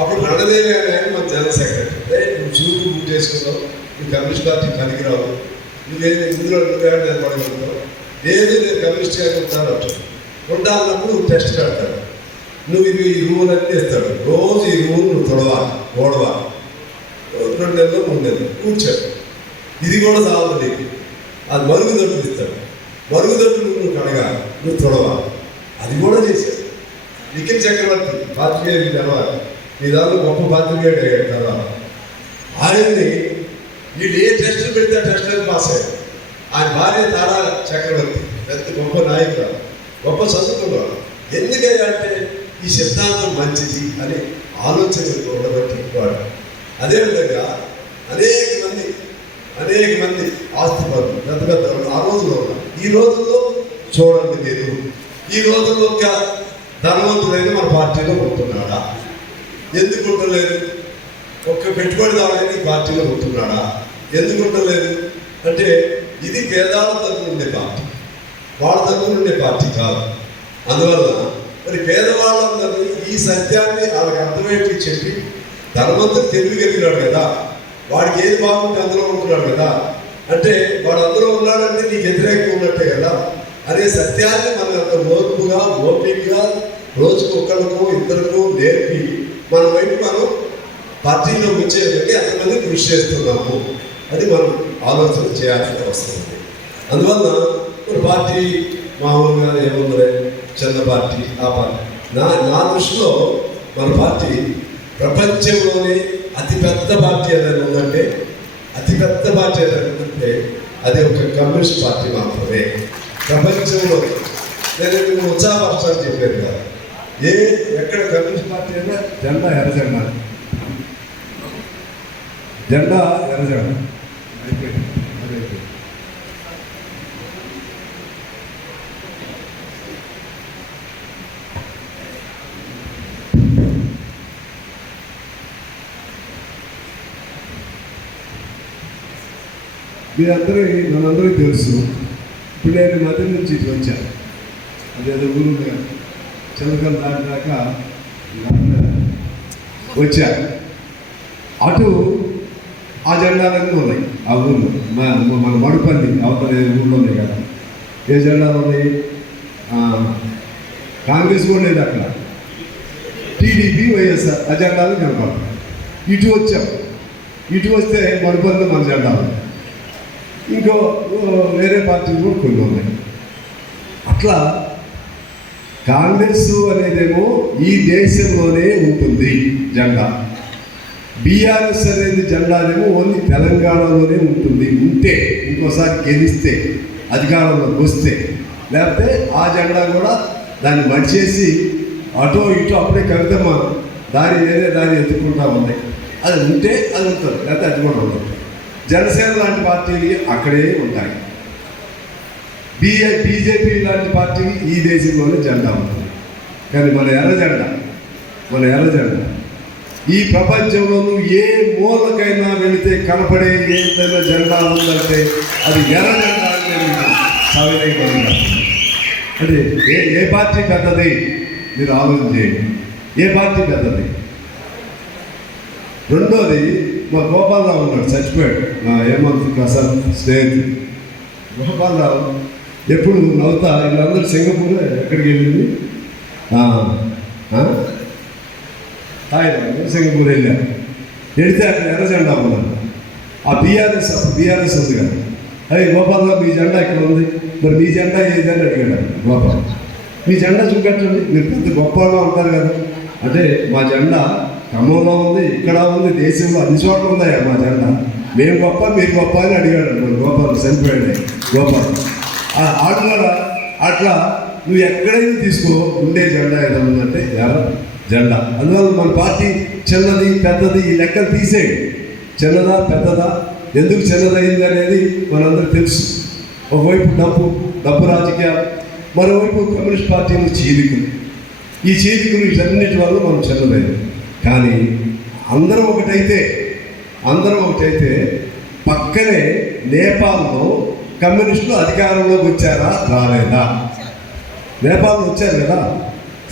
అప్పుడు రణదేవి అనే ఆయన మన జనరల్ సెక్రటరీ, నువ్వు చూపు బుక్ చేసుకున్నావు, నువ్వు కమ్యూనిస్ట్ పార్టీ పనికిరావు, నువ్వేది ఇందులో నువ్వే నిలబడగలుగుతావు, లేదు నేను కమ్యూనిస్ట్గా ఉంటాను అంటాడు. ఉండాలన్నప్పుడు టెస్ట్ పెడతాడు, నువ్వు ఇది ఈ రూల్ అన్నీ ఇస్తాడు. రోజు ఈ రూల్ నువ్వు తొడవాలి, ఓడవాలి, 2 నెలలు 3 నెలలు కూర్చోడు. ఇది కూడా చాలు నీకు. అది మరుగుదొడ్లు ఇస్తాడు, మరుగుదొడ్లు నువ్వు కడగాలి, నువ్వు తొడవాలి. అది కూడా చేశాడు. నిఖిల్ చక్రవర్తి పాత్రికేయుడికి తెలవాలి, నీ దానిలో గొప్ప పాత్రికేయుడు అయ్యాడు కదా. ఆయన్ని వీళ్ళు ఏ టెస్టులు పెడితే ఆ టెస్టులను పాస్ అయ్యాడు. ఆయన భార్య తారా చక్రవర్తి పెద్ద గొప్ప నాయకురాలు, గొప్ప చదువుకున్నాడు. ఎందుకయ్యా అంటే ఈ సిద్ధాంతం మంచిది అని ఆలోచన ఉండబట్టి వాడు. అదేవిధంగా అనేక మంది ఆస్తిపరులు పెద్ద పెద్ద ఆ రోజుల్లో ఉన్నారు. ఈ రోజుల్లో చూడండి మీరు, ఈ రోజుల్లో ఒక ధనవంతుడైన మన పార్టీలో ఉంటున్నాడా? ఎందుకు ఉండలేదు? ఒక్క పెట్టుబడిదారుడైన ఈ పార్టీలో ఉంటున్నాడా? ఎందుకు ఉండలేదు అంటే ఇది పేదాల తరఫున ఉండే పార్టీ, వాళ్ళ తరఫున ఉండే పార్టీ కాదు. అందువల్ల మరి పేదవాళ్ళందరినీ ఈ సత్యాన్ని వాళ్ళకి అర్థమయ్యేట్టు చెప్పి ధనవంతుడు తెలివిగలిగినాడు కదా, వాడికి ఏది బాగుంటే అందులో ఉంటున్నాడు కదా, అంటే వాడు అందులో ఉన్నాడంటే నీకు వ్యతిరేకంగా ఉన్నట్టే కదా అనే సత్యాన్ని మనం అంత ఓర్పుగా ఓపికగా రోజుకు ఒకరికో ఇద్దరికో నేర్పి మన వైపు మనం పార్టీలో వచ్చేందుకు ఎంతమంది కృషి చేస్తున్నాము అది మనం ఆలోచన చేయాల్సిన అవసరం ఉంది. అందువల్ల మన పార్టీ మామూలుగా ఏముందరే చిన్న పార్టీ, ఆ పార్టీ నా దృష్టిలో మన పార్టీ ప్రపంచంలోనే అతిపెద్ద పార్టీ ఏదైనా ఉందంటే అతిపెద్ద పార్టీ ఏదైనా ఉందంటే అది ఒక కమ్యూనిస్ట్ పార్టీ మాత్రమే ప్రపంచంలో. నేను ఉత్సాహపరచాలని చెప్పాను కదా, ఎక్కడ కమ్యూనిస్ట్ పార్టీ అయినా జెండా ఎర్రజెండా, జెండా ఎర్రజెండా అయిపోయింది. మనందరికీ తెలుసు. ఇప్పుడు నేను మధ్య నుంచి ఇటు వచ్చాను, అదేదో ఊరు చిలకలు దాటినాక వచ్చాను. అటు ఆ జెండాలన్నీ ఉన్నాయి ఆ ఊళ్ళో, మన మడుపల్లి అవతల ఊళ్ళో ఉన్నాయి కదా. ఏ జెండాలు ఉన్నాయి? కాంగ్రెస్ కూడా లేదు అక్కడ, టీడీపీ వైఎస్ఆర్ ఆ జెండాలు కనపడతాయి. ఇటు వచ్చాం, ఇటు వస్తే మడుపల్లిలో మన జెండాలు, ఇంకో వేరే పార్టీలు కూడా కొన్ని ఉన్నాయి. అట్లా కాంగ్రెస్ అనేదేమో ఈ దేశంలోనే ఉంటుంది జెండా, బీఆర్ఎస్ అనేది జెండానేమో ఓన్లీ తెలంగాణలోనే ఉంటుంది. ఉంటే ఇంకోసారి గెలిస్తే అధికారంలోకి వస్తే, లేకపోతే ఆ జెండా కూడా దాన్ని మడిచేసి అటో ఇటో అప్పుడే కవితమ్మ వేరే దారి ఎత్తుకుంటా ఉన్నాయి. అది ఉంటే అది ఉంటుంది, లేకపోతే అది కూడా ఉండదు. జనసేన లాంటి పార్టీలు అక్కడే ఉంటాయి. బీజేపీ లాంటి పార్టీకి ఈ దేశంలోనే జెండా ఉంటుంది. కానీ మన ఎర్ర జెండా ఈ ప్రపంచంలోనూ ఏ మూలకైనా వెళితే కనపడే ఏదైనా జెండా ఉందంటే అది ఎర్ర జెండా అని నేను సవినయంగా. అంటే ఏ పార్టీ పెద్దది మీరు ఆలోచన చేయండి. ఏ పార్టీ పెద్దది? రెండోది, మా గోపాలరావు ఉన్నాడు, చచ్చిపోయాడు, మా హేమంత్ ప్రసాద్ స్నేహితుడు గోపాలరావు. ఎప్పుడు నవ్వుతా వీళ్ళందరూ సింగపూర్ ఎక్కడికి వెళ్ళింది, థాయిలాండ్, సింగపూర్ వెళ్ళారు. వెళితే అక్కడ ఎర్ర జెండా ఉన్నాను. ఆ బీఆర్ఎస్ ఉంది కదా, అదే గోపాలరావు మీ జెండా ఇక్కడ ఉంది, మరి మీ జెండా ఏదని అడిగాడు గోపాల్. మీ జెండా చూపెట్టండి, మీరు పెద్ద గొప్పలో అంటారు కదా. అంటే మా జెండా ఖమ్మంలో ఉంది, ఇక్కడ ఉంది, దేశంలో అన్ని చోట్ల ఉన్నాయా మా జెండా, మేము గొప్ప మీరు గొప్ప అని అడిగాడు గోపాల్. చనిపోయాడు గోపాల్. ఆడు కూడా అట్లా నువ్వు ఎక్కడైనా తీసుకో, ఉండే జెండా ఏదో ఉందంటే ఎర్ర జెండా. అందువల్ల మన పార్టీ చిన్నది పెద్దది ఈ లెక్కలు తీసేయండి. చిన్నదా పెద్దదా, ఎందుకు చిన్నదైంది అనేది మనందరూ తెలుసు. ఒకవైపు డబ్బు రాజకీయాలు, మరోవైపు కమ్యూనిస్ట్ పార్టీలు చీలికలు. ఈ చీలికలు వీటన్నిటి వల్ల మనం చిన్నదైంది. కానీ అందరం ఒకటైతే పక్కనే నేపాల్లో కమ్యూనిస్టులు అధికారంలోకి వచ్చారా రాలేదా? నేపాల్లో వచ్చారు కదా.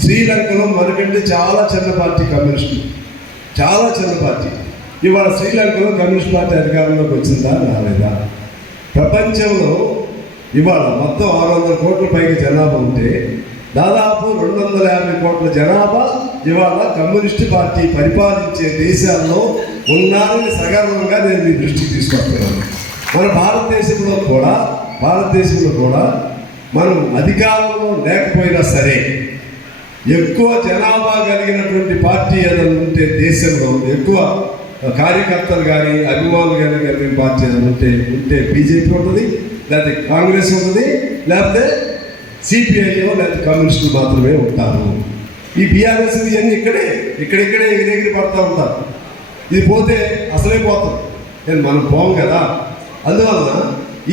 శ్రీలంకలో మనకంటే చాలా చిన్న పార్టీ కమ్యూనిస్టులు, చాలా చిన్న పార్టీ. ఇవాళ శ్రీలంకలో కమ్యూనిస్ట్ పార్టీ అధికారంలోకి వచ్చిందా రాలేదా? ప్రపంచంలో ఇవాళ మొత్తం 600 కోట్ల పైగా జనాభా ఉంటే దాదాపు 250 కోట్ల జనాభా ఇవాళ కమ్యూనిస్ట్ పార్టీ పరిపాలించే దేశాల్లో ఉన్నారని సగర్వంగా నేను మీ దృష్టికి తీసుకొస్తున్నాను. మన భారతదేశంలో కూడా మనం అధికారంలో లేకపోయినా సరే ఎక్కువ జనాభా కలిగినటువంటి పార్టీ ఏదైనా ఉంటే దేశంలో, ఎక్కువ కార్యకర్తలు కానీ అభిమానులు కానీ కలిగిన పార్టీ ఏదైనా ఉంటే బీజేపీ ఉంటుంది, లేకపోతే కాంగ్రెస్ ఉంటుంది, లేకపోతే సిపిఐఓ లేకపోతే కమ్యూనిస్టులు మాత్రమే ఉంటారు. ఈ బీఆర్ఎస్ ఇవన్నీ ఇక్కడే ఎగిరి పడుతూ ఉంటారు. ఇది పోతే అసలే పోతాం, నేను మనం పోం కదా. అందువలన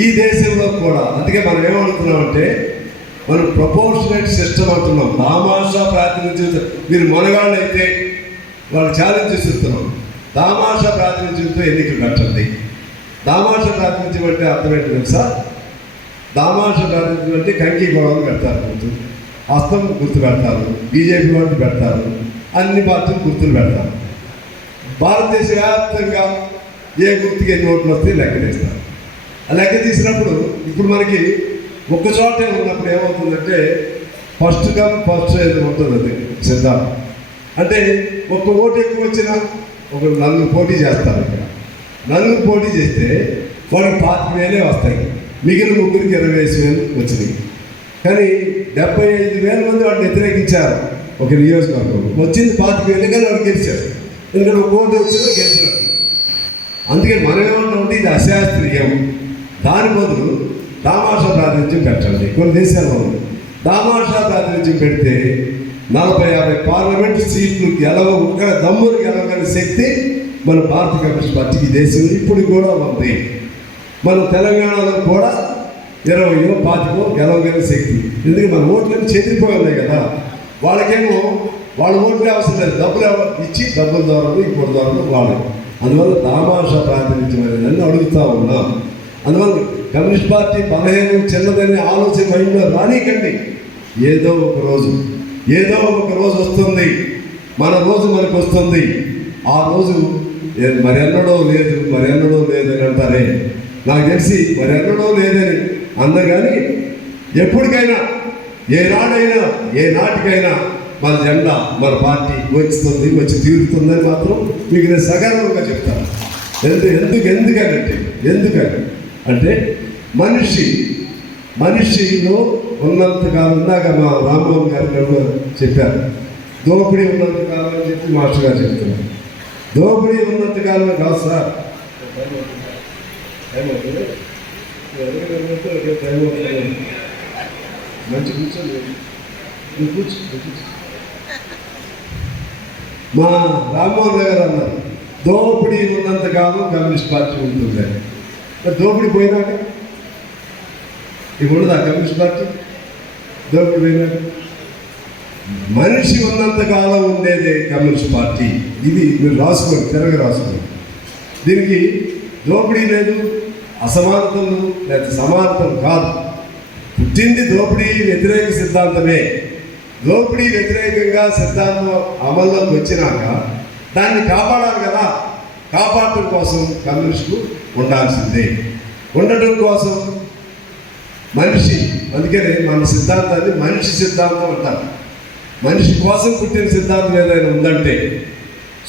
ఈ దేశంలో కూడా అందుకే మనం ఏమనుకున్నామంటే మనం ప్రపోర్షనేట్ సిస్టమ్ అంటున్నాం. దామాషా ప్రాతినిధ్యం. మీరు మొనగాళ్ళు అయితే వాళ్ళు ఛాలెంజ్ చేస్తున్నాం, దామాషా ప్రాతినిధ్యంతో ఎన్నికలు పెట్టండి. దామాషా ప్రాతినిధ్యం అంటే అర్థమేంటి తెలుసా? దామాషా ప్రాతినిధ్యం అంటే కంకి గొడవలు పెడతారు, హస్తం గుర్తు పెడతారు, బీజేపీ వాళ్ళు పెడతారు, అన్ని పార్టీలు గుర్తులు పెడతారు. భారతదేశ వ్యాప్తంగా ఏ గుర్తుకి ఎన్ని ఓట్లు వస్తే లెక్క తీస్తారు. ఆ లెక్క తీసినప్పుడు ఇప్పుడు మనకి ఒక్క చోటే ఉన్నప్పుడు ఏమవుతుందంటే ఫస్ట్ కమ్ ఫస్ట్ ఏదో ఉంటుంది, అది సిద్ధాంతం. అంటే ఒక్క ఓటు ఎక్కువ వచ్చినా ఒక 4 పోటీ చేస్తారు. ఇక్కడ 4 పోటీ చేస్తే వాడికి 25,000 వస్తాయి, మిగిలిన ముగ్గురికి 25,000 వచ్చినాయి. కానీ 75,000 మంది వాడిని వ్యతిరేకించారు. ఒక నియోజకవర్గం వచ్చింది 25,000, కానీ వాడు గెలిచారు. ఎందుకంటే ఒక ఓటు వచ్చినా గెలిచినారు. అందుకే మనం ఏమంటామంటే ఇది అశాస్త్రీయం. దాని బదులు దామాషా ప్రాతినిధ్యం పెట్టండి. కొన్ని దేశాల్లో ఉంది. దామాషా ప్రాతినిధ్యం పెడితే 40-50 పార్లమెంట్ సీట్లు దమ్ములు గెలవగలిగే శక్తి మన భారత కమ్యూనిస్ట్ పార్టీకి దేశంలో ఇప్పుడు కూడా ఉంది. మన తెలంగాణలో కూడా 20-25 గెలవగలిగే శక్తి. ఎందుకంటే మన ఓట్లన్నీ చెదిరిపోయి ఉన్నాయి కదా. వాళ్ళకేమో వాళ్ళ ఓట్లే అవసరం లేదు, డబ్బులు ఇచ్చి డబ్బుల ద్వారా ఇంకోటి ద్వారా వాళ్ళు. అందువల్ల దామాషా ప్రాతినిధ్యం అనేది అడుగుతూ ఉన్నాం. అందువల్ల కమ్యూనిస్ట్ పార్టీ బలహీనం చిన్నదనే ఆలోచన మైండ్లో రానీకండి. ఏదో ఒక రోజు వస్తుంది, మన రోజు మనకు వస్తుంది. ఆ రోజు మరెన్నడో లేదు అని అంటారే. నాకు తెలిసి మరెన్నడో లేదని అన్నగాని ఎప్పటికైనా ఏ నాటికైనా మన జెండా మన పార్టీ వచ్చి తీరుతుందని మాత్రం మీకు నేను సగర్వంగా చెప్తాను. ఎందుకని అంటే మనిషిలో ఉన్నంతకాలం ఇందాక మా రామ్మోహన్ గారు చెప్పారు, దోపిడీ ఉన్నంతకాలం అని చెప్పి మాస్టర్ గారు చెప్తున్నారు. దోపిడీ ఉన్నంతకాలం కాదు సార్, మంచి కూర్చోండి, మా రామ్మోహన్ గారు అన్నారు దోపిడీ ఉన్నంతకాలం కమ్యూనిస్ట్ పార్టీ ఉంటుంది. దోపిడీ పోయినాక ఇప్పుడు ఉండదు ఆ కమ్యూనిస్ట్ పార్టీ దోపిడీ పోయినాడు. మనిషి ఉన్నంత కాలం ఉండేదే కమ్యూనిస్ట్ పార్టీ. ఇది మీరు రాసుకోండి, తిరగ రాసుకోండి. దీనికి దోపిడీ లేదు, అసమానతలు లేదా సమానతలు కాదు. పుట్టింది దోపిడీ వ్యతిరేక సిద్ధాంతమే. దోపిడీ వ్యతిరేకంగా సిద్ధాంతం అమల్లోకి వచ్చినాక దాన్ని కాపాడాలి కదా. కాపాడటం కోసం కమ్యూనిస్టు ఉండాల్సిందే. ఉండటం కోసం మనిషి, అందుకనే మన సిద్ధాంతాన్ని మనిషి సిద్ధాంతం అంటారు. మనిషి కోసం పుట్టిన సిద్ధాంతం ఏదైనా ఉందంటే,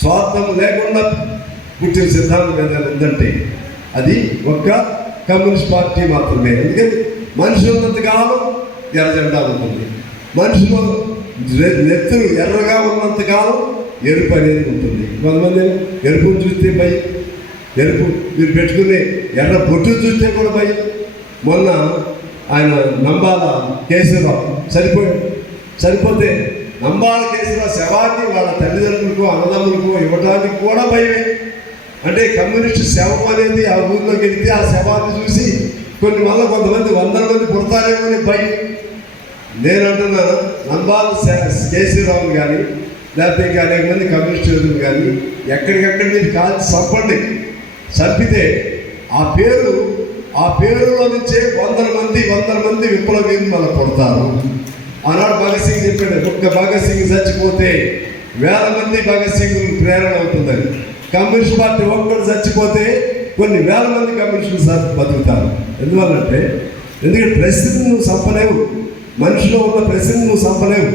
స్వార్థం లేకుండా పుట్టిన సిద్ధాంతం ఏదైనా ఉందంటే అది ఒక్క కమ్యూనిస్ట్ పార్టీ మాత్రమే. అందుకని మనిషి ఉన్నంత కాలం ఎర్ర జెండా ఉంటుంది. మనిషిలో నెత్తులు ఎర్రగా ఉన్నంత కాలం ఎరుపు అనేది ఉంటుంది. కొంతమంది ఎరుపు చూస్తే భయం, ఎరుపు మీరు పెట్టుకునే ఎర్ర బొట్టు చూస్తే కూడా భయం. మొన్న ఆయన నంబాల కేశవరావు సరిపోతే నంబాల కేశవరావు శవాన్ని వాళ్ళ తల్లిదండ్రులకు అన్నదమ్ములకు ఇవ్వడానికి కూడా భయమే. అంటే కమ్యూనిస్ట్ శవం అనేది ఆ ఊరిలోకి వెళితే ఆ శవాన్ని చూసి కొంతమంది వందల మంది పుడతారేమో అని భయం. నేను అంటున్నాను, నంబాల కేశవరావు కానీ లేకపోతే ఇంకా అనేక మంది కమ్యూనిస్ట్ యోధులు కానీ ఎక్కడికెక్కడ మీరు కాల్చి చంపండి. చంపితే ఆ పేరులో నుంచే వందల మంది విప్లవీరులు మళ్ళీ పుడతారు. ఆనాడు భగత్ సింగ్ చెప్పాడు, ఒక్క భగత్ సింగ్ చచ్చిపోతే 1000 మంది భగత్ సింగ్ ప్రేరణ అవుతుందని. కమ్యూనిస్ట్ పార్టీ ఒక్కడు చచ్చిపోతే కొన్ని 1000 మంది కమ్యూనిస్టులు బతుకుతారు. ఎందుకంటే ప్రశ్న నువ్వు చంపలేవు, మనిషిలో ఉన్న ప్రశ్న నువ్వు చంపలేవు.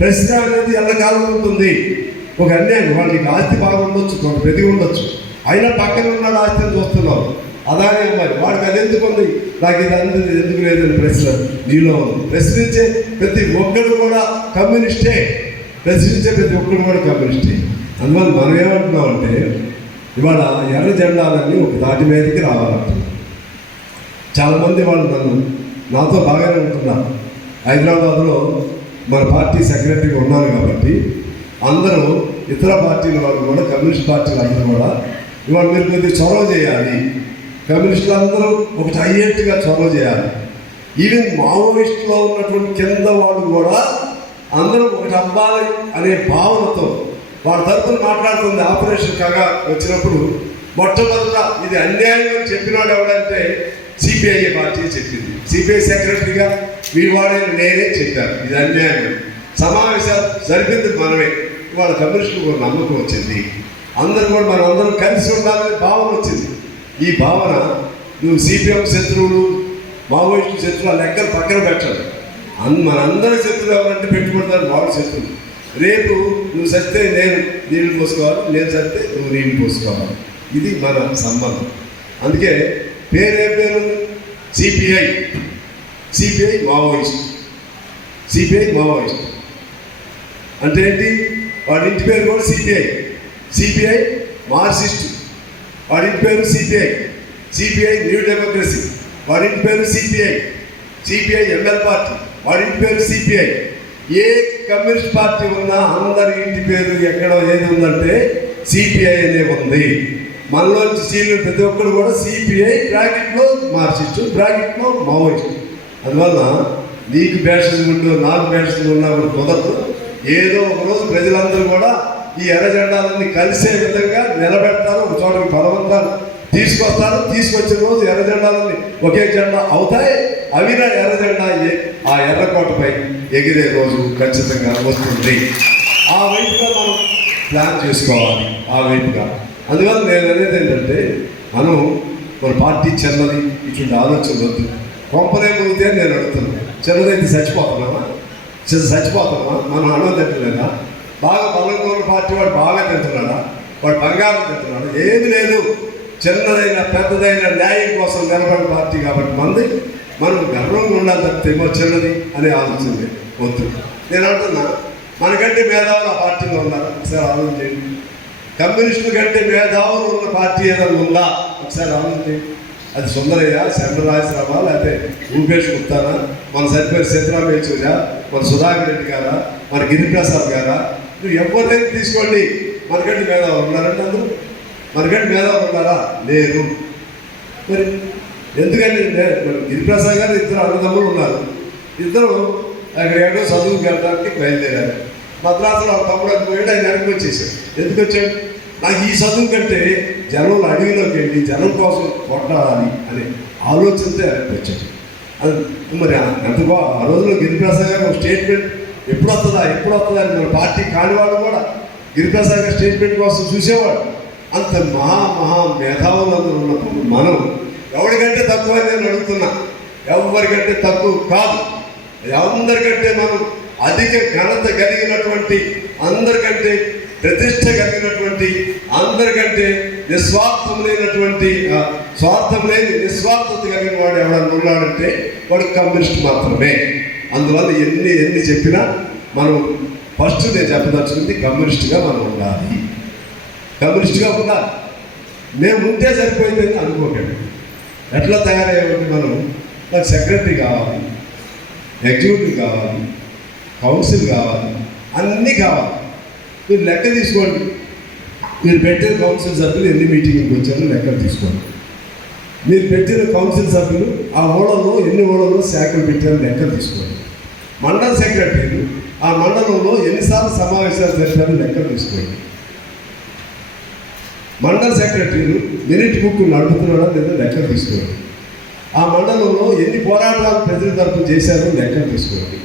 ప్రశ్న అనేది ఎల్లకాలం ఉంటుంది. ఒక అన్యాయం, వాళ్ళకి ఆస్తి బాగా ఉండొచ్చు, ఒక ప్రతి ఉండొచ్చు, అయినా పక్కన ఉన్నాడు ఆస్తిని చూస్తున్నావు. అదానే అమ్మాయి వాడికి అది ఎందుకు ఉంది, నాకు ఇది అందరి ఎందుకు లేదని ప్రశ్న నీలో ఉంది. ప్రశ్నించే ప్రతి ఒక్కడు కూడా కమ్యూనిస్టే. అందువల్ల మనం ఏమంటున్నామంటే ఇవాళ ఎర్ర జెండాలన్నీ ఒక దాటి మీదకి రావాలంటున్నాం. చాలామంది వాళ్ళు నాతో బాగానే ఉంటున్నారు. హైదరాబాద్లో మన పార్టీ సెక్రటరీగా ఉన్నాను కాబట్టి అందరూ ఇతర పార్టీల వాళ్ళు కూడా, కమ్యూనిస్ట్ పార్టీలు అందరూ కూడా ఇవాళ మీరు కొద్దిగా చొరవ చేయాలి. కమ్యూనిస్టులు అందరూ ఒకటి అయ్యేట్టుగా చొరవ చేయాలి. ఈవెన్ మావోయిస్టులో ఉన్నటువంటి కింద వాళ్ళు కూడా అందరూ ఒకటి అవ్వాలి అనే భావనతో వాళ్ళ తరఫున మాట్లాడుతుంది. ఆపరేషన్ కాగా వచ్చినప్పుడు మొట్టమొదట ఇది అన్యాయం అని చెప్పినాడు ఎవడంటే సిపిఐ పార్టీ చెప్పింది. సిపిఐ సెక్రటరీగా వీవాడైన నేనే చెప్పాను ఇది అన్యాయం. సమావేశాలు జరిపింది మనమే. ఇవాళ కమ్యూనిస్టులకు నమ్మకం వచ్చింది. అందరూ కూడా మనం అందరం కలిసి ఉండాలనే భావన వచ్చింది. ఈ భావన నువ్వు సిపిఎం శత్రువులు, మావోయిస్టు శత్రువులు లెక్కలు పక్కన పెట్టాలి. మనందరి శత్రువులు ఎవరంటే పెట్టుకుంటారు వాళ్ళ శత్రువులు. రేపు నువ్వు సత్తే నేను నీళ్ళు పోసుకోవాలి, నేను సత్తే నువ్వు నీళ్ళు పోసుకోవాలి. ఇది మన సంబంధం. అందుకే పేరు సిపిఐ మావోయిస్ట్ అంటే ఏంటి? వాడి ఇంటి పేరు కూడా సిపిఐ మార్క్సిస్ట్, వాడి ఇంటి పేరు సిపిఐ న్యూ డెమోక్రసీ, వాడి ఇంటి పేరు సిపిఐ ఎంఎల్ పార్టీ, వాడి ఇంటి పేరు సిపిఐ. ఏ కమ్యూనిస్ట్ పార్టీ ఉన్నా అందరి ఇంటి పేరు ఎక్కడ ఏది ఉందంటే సిపిఐ అనే ఉంది. మనలోంచి సీనియర్ ప్రతి ఒక్కరు కూడా సిపిఐ బ్రాకెట్లో మార్క్సిస్ట్, బ్రాకెట్లో మావోయిస్ట్. అందువల్ల నీకు బ్యాషన్లు ఉండు, నాకు బ్యాషన్లు ఉన్నా కూడా కుదరదు. ఏదో ఒకరోజు ప్రజలందరూ కూడా ఈ ఎర్ర జెండాలన్నీ కలిసే విధంగా నిలబెడతారు, ఒక చోటకి బలవంతాలు తీసుకొస్తారు. తీసుకొచ్చిన రోజు ఎర్ర జెండాలన్నీ ఒకే జెండా అవుతాయి. అవి నా ఎర్ర జెండా ఆ ఎర్రకోటపై ఎగిరే రోజు ఖచ్చితంగా వస్తుంది. ఆ వైపుగా మనం ప్లాన్ చేసుకోవాలి, ఆ వైపుగా. అందువల్ల నేను అనేది ఏంటంటే మనం మన పార్టీ చిన్నది ఇటువంటి ఆలోచన వద్దు. కొంపనే ముగితే నేను అడుగుతున్నాను, చిన్నదైతే చచ్చిపోతున్నామా? మనం అన్నం తింటలేదా? బాగా బలంగా ఉన్న పార్టీ వాడు బాగా తింటున్నాడా? వాడు బంగారం తింటున్నాడు? ఏది లేదు. చిన్నదైన పెద్దదైన న్యాయం కోసం నిలబడిన పార్టీ కాబట్టి మనం గర్వంగా ఉండాలి తప్పితే చిన్నది అనే ఆలోచన వద్దు. నేను అంటున్నా, మనకంటే మేధావులు ఆ పార్టీలో ఉన్నారు, ఒకసారి ఆలోచన చేయండి. కమ్యూనిస్టుల కంటే మేధావులు ఉన్న పార్టీ ఏదైనా ఉందా? ఒకసారి ఆలోచన చేయండి. అది సుందరయ్య, చంద్రరాజరావా, లేకపోతే రూపేష్ గుప్తానా, మన సరిపోయి సీతారాం యేచూరియా, మన సుధాకర్ రెడ్డి గారా, మన గిరిప్రసాద్ గారా, నువ్వు ఎవరినైనా తీసుకోండి. మనకంటే మేధావులు ఉన్నారంటే అందరూ మనకంటే మేధావులు ఉన్నారా? లేరు. మరి ఎందుకంటే గిరిప్రసాద్ గారు ఇద్దరు అన్నదమ్ములు ఉన్నారు. ఇద్దరు అక్కడ ఏడో చదువుకి వెళ్ళడానికి బయలుదేరారు. మద్రాసులో వాళ్ళ తమ్ముడు పోయాడు, ఆయన వెనక్కి వచ్చేసాడు. ఎందుకు వచ్చాడు? నాకు ఈ చదువు కంటే జనంలో అడవిలోకి వెళ్ళి జనం కోసం కొట్టాలి అనే ఆలోచనతో వెనక్కి వచ్చాడు. అది మరి ఎంత ఆ రోజుల్లో గిరిప్రసాద్ గారు ఒక స్టేట్మెంట్ ఎప్పుడు వస్తుందా అని మన పార్టీ కానివాడు కూడా గిరిప్రసాద్ గారు స్టేట్మెంట్ కోసం చూసేవాడు. అంత మహా మేధావులందరూ ఉన్నప్పుడు మనం ఎవరికంటే తక్కువ నేను అడుగుతున్నా, ఎవరికంటే తక్కువ కాదు, అందరికంటే మనం అధిక ఘనత కలిగినటువంటి, అందరికంటే ప్రతిష్ట కలిగినటువంటి, అందరికంటే స్వార్థం లేని నిస్వార్థత కలిగిన వాడు ఎవడన్నా ఉన్నాడంటే వాడు కమ్యూనిస్ట్ మాత్రమే. అందువల్ల ఎన్ని చెప్పినా మనం ఫస్ట్ నేను చెప్పదలుచుకుంది కమ్యూనిస్ట్గా మనం ఉండాలి. కమ్యూనిస్ట్గా ఉండాలి. మేము ఉంటే సరిపోయిందని అనుకోకండి. ఎట్లా తయారయ్యామంటే నాకు సెక్రటరీ కావాలి, ఎగ్జిక్యూటివ్ కావాలి, కౌన్సిల్ కావాలి, అన్నీ కావాలి. మీరు లెక్క తీసుకోండి. మీరు పెట్టిన కౌన్సిల్ సభ్యులు ఎన్ని మీటింగ్కి వచ్చారో లెక్క తీసుకోండి. మీరు పెట్టిన కౌన్సిల్ సభ్యులు ఆ ఓడల్లో ఎన్ని ఓడల్లో శాఖలు పెట్టారో లెక్క తీసుకోండి. మండల సెక్రటరీలు ఆ మండలంలో ఎన్నిసార్లు సమావేశాలు జరిపారో లెక్క తీసుకోండి. మండల సెక్రటరీలు మినిట్ బుక్ నడుపుతున్నాడో లేదో లెక్క తీసుకోండి. ఆ మండలంలో ఎన్ని పోరాటాలు ప్రజల తరఫున చేశారో లెక్క తీసుకోండి.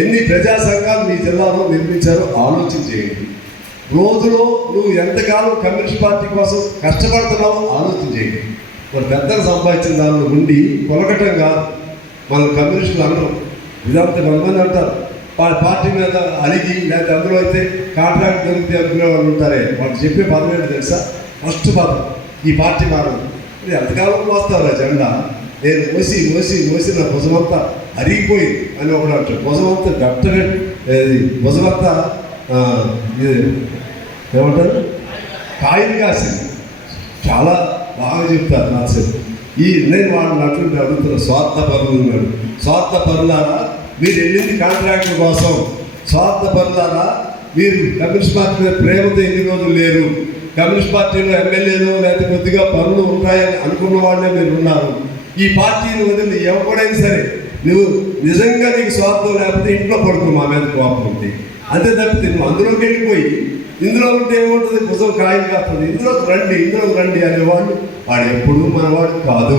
ఎన్ని ప్రజా సంఘాలు మీ జిల్లాలో నిర్మించారో ఆలోచన చేయండి. రోజులో నువ్వు ఎంతకాలం కమ్యూనిస్ట్ పార్టీ కోసం కష్టపడుతున్నావో ఆలోచన చేయండి. మరి పెద్దలు సంపాదించిన దానిలో ఉండి కొలకటం కాదు. మన కమ్యూనిస్టులు అన్నాం ఇదంతా కొంతమంది అంటారు పార్టీ మీద అలిగి, లేకపోతే అందులో అయితే కాంట్రాక్ట్ దొరికితే అనుకునే వాళ్ళు ఉంటారే, వాళ్ళు చెప్పే పదం ఏంటి తెలుసా? ఫస్ట్ పదం ఈ పార్టీ మారదు. ఇది ఎంతకాలం మోస్తారు ఆ జెండా? నేను మోసి నా భుజమంతా అరిగిపోయింది అని ఒకడు అంటాడు. భుజమంతా గట్టగా భుజమంతా ఏమంటారు కాయలు కాసింది. చాలా బాగా చెప్తారు నాసేపు. నేను వాళ్ళని అటువంటి అడుగుతున్నా, స్వార్థపరులు ఉన్నాడు. స్వార్థపరులారా మీరు వెళ్ళింది కాంట్రాక్టర్ కోసం. స్వార్థపరులారా మీరు కమ్యూనిస్ట్ పార్టీ మీద ప్రేమతో ఎన్ని రోజులు లేరు. కమ్యూనిస్ట్ పార్టీలో ఎమ్మెల్యేలు లేకపోతే కొద్దిగా పనులు ఉంటాయని అనుకున్న వాళ్ళే మీరు ఉన్నారు. ఈ పార్టీని వదిలి ఎవడైనా సరే నువ్వు నిజంగా నీకు స్వార్థం లేకపోతే ఇంట్లో పడుకో, మా మీద కోపం ఉంది అంతే తప్పితే నువ్వు అందులోకి వెళ్ళిపోయి ఇందులో ఉంటే ఏముంటుంది? భుజం కాయలు కాస్తుంది. ఇందులోకి రండి అనేవాడు వాడు ఎప్పుడు మనవాడు కాదు.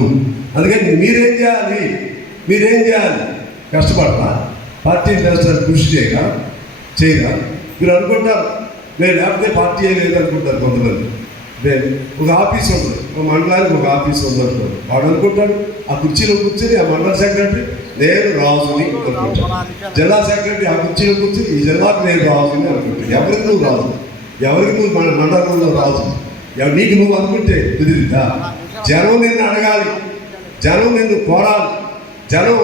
అందుకని మీరేం చేయాలి? కష్టపడరా? పార్టీని చేస్తారు కృషి చేయరా? మీరు అనుకుంటారు నేను లేకపోతే పార్టీ లేదనుకుంటారు కొంతమంది. ఒక ఆఫీస్ ఉంటుంది, ఒక మండలానికి ఒక ఆఫీస్ ఉందనుకోండి. వాడు అనుకుంటాడు ఆ కుర్చీలో కూర్చొని ఆ మండల సెక్రటరీ నేను రాజుని అనుకుంటాడు. జిల్లా సెక్రటరీ ఆ కుర్చీలో కూర్చొని ఈ జిల్లాకు నేను రాజుని అనుకుంటాడు. ఎవరికి నువ్వు రాజు? ఎవరికి నువ్వు మన మండలంలో రాజు? నీకు నువ్వు అనుకుంటే కుదిరిద్దా? జనం నిన్ను అడగాలి, జనం నిన్ను కోరాలి. జనం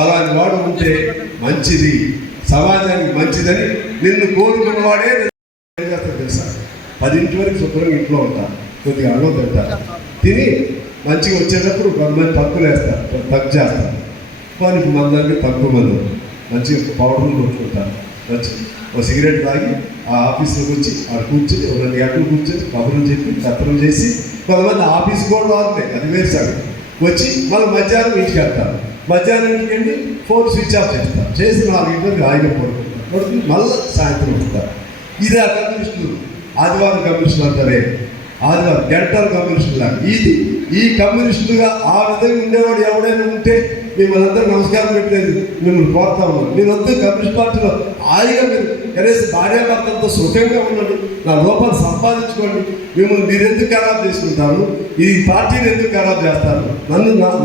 అలాంటి వాడు ఉంటే మంచిది, సమాజానికి మంచిదని నిన్ను కోరుకున్నవాడే ఏం చేస్తారు తెలుసా? 10 వరకు శుభ్రంగా ఇంట్లో ఉంటారు, కొద్దిగా అన్నం తింటారు, తిని మంచిగా వచ్చేటప్పుడు కొంతమంది తక్కువ వేస్తారు, తక్కువ చేస్తారు. వారికి మన దగ్గర తక్కువ మంది మంచిగా పౌడర్లు కొట్టుకుంటారు. వచ్చి ఒక సిగరెట్ తాగి ఆ ఆఫీస్లోకి వచ్చి ఆడ కూర్చొని 2 గంటలు కూర్చొని కబుర్లు చెప్పి కత్తరం చేసి కొంతమంది ఆఫీస్ కూడా రాదులే, అది వేరు సగం. వచ్చి మళ్ళీ మధ్యాహ్నం ఇంటికి వెళ్తారు. మధ్యాహ్నం ఇంటికి వెళ్ళి ఫోన్ స్విచ్ ఆఫ్ చేస్తారు. చేసి 4 గంటలకు హాయిగా పడుకుంటారు. మళ్ళీ సాయంత్రం వస్తారు. ఇది ఆ కమ్యూనిస్టులు ఆదివారం కమ్యూనిస్టులు అంటారే, ఆదివారం గంటల కమ్యూనిస్టులు. ఈ కమ్యూనిస్టులుగా ఆ విధంగా ఉండేవాడు ఎవడైనా ఉంటే మిమ్మల్ని అందరూ నమస్కారం పెట్టలేదు, మిమ్మల్ని కోరుతా ఉన్నాను. మీరు వద్దు కమ్యూనిస్ట్ పార్టీలో హాయిగా మీరు కనీసం భార్యాభర్తలతో సుఖంగా ఉండండి, నా రూపాయలు సంపాదించుకోండి. మిమ్మల్ని మీరు ఎందుకు ఖరాబ్ చేసుకుంటారు? ఈ పార్టీని ఎందుకు ఖరాబ్ చేస్తారు?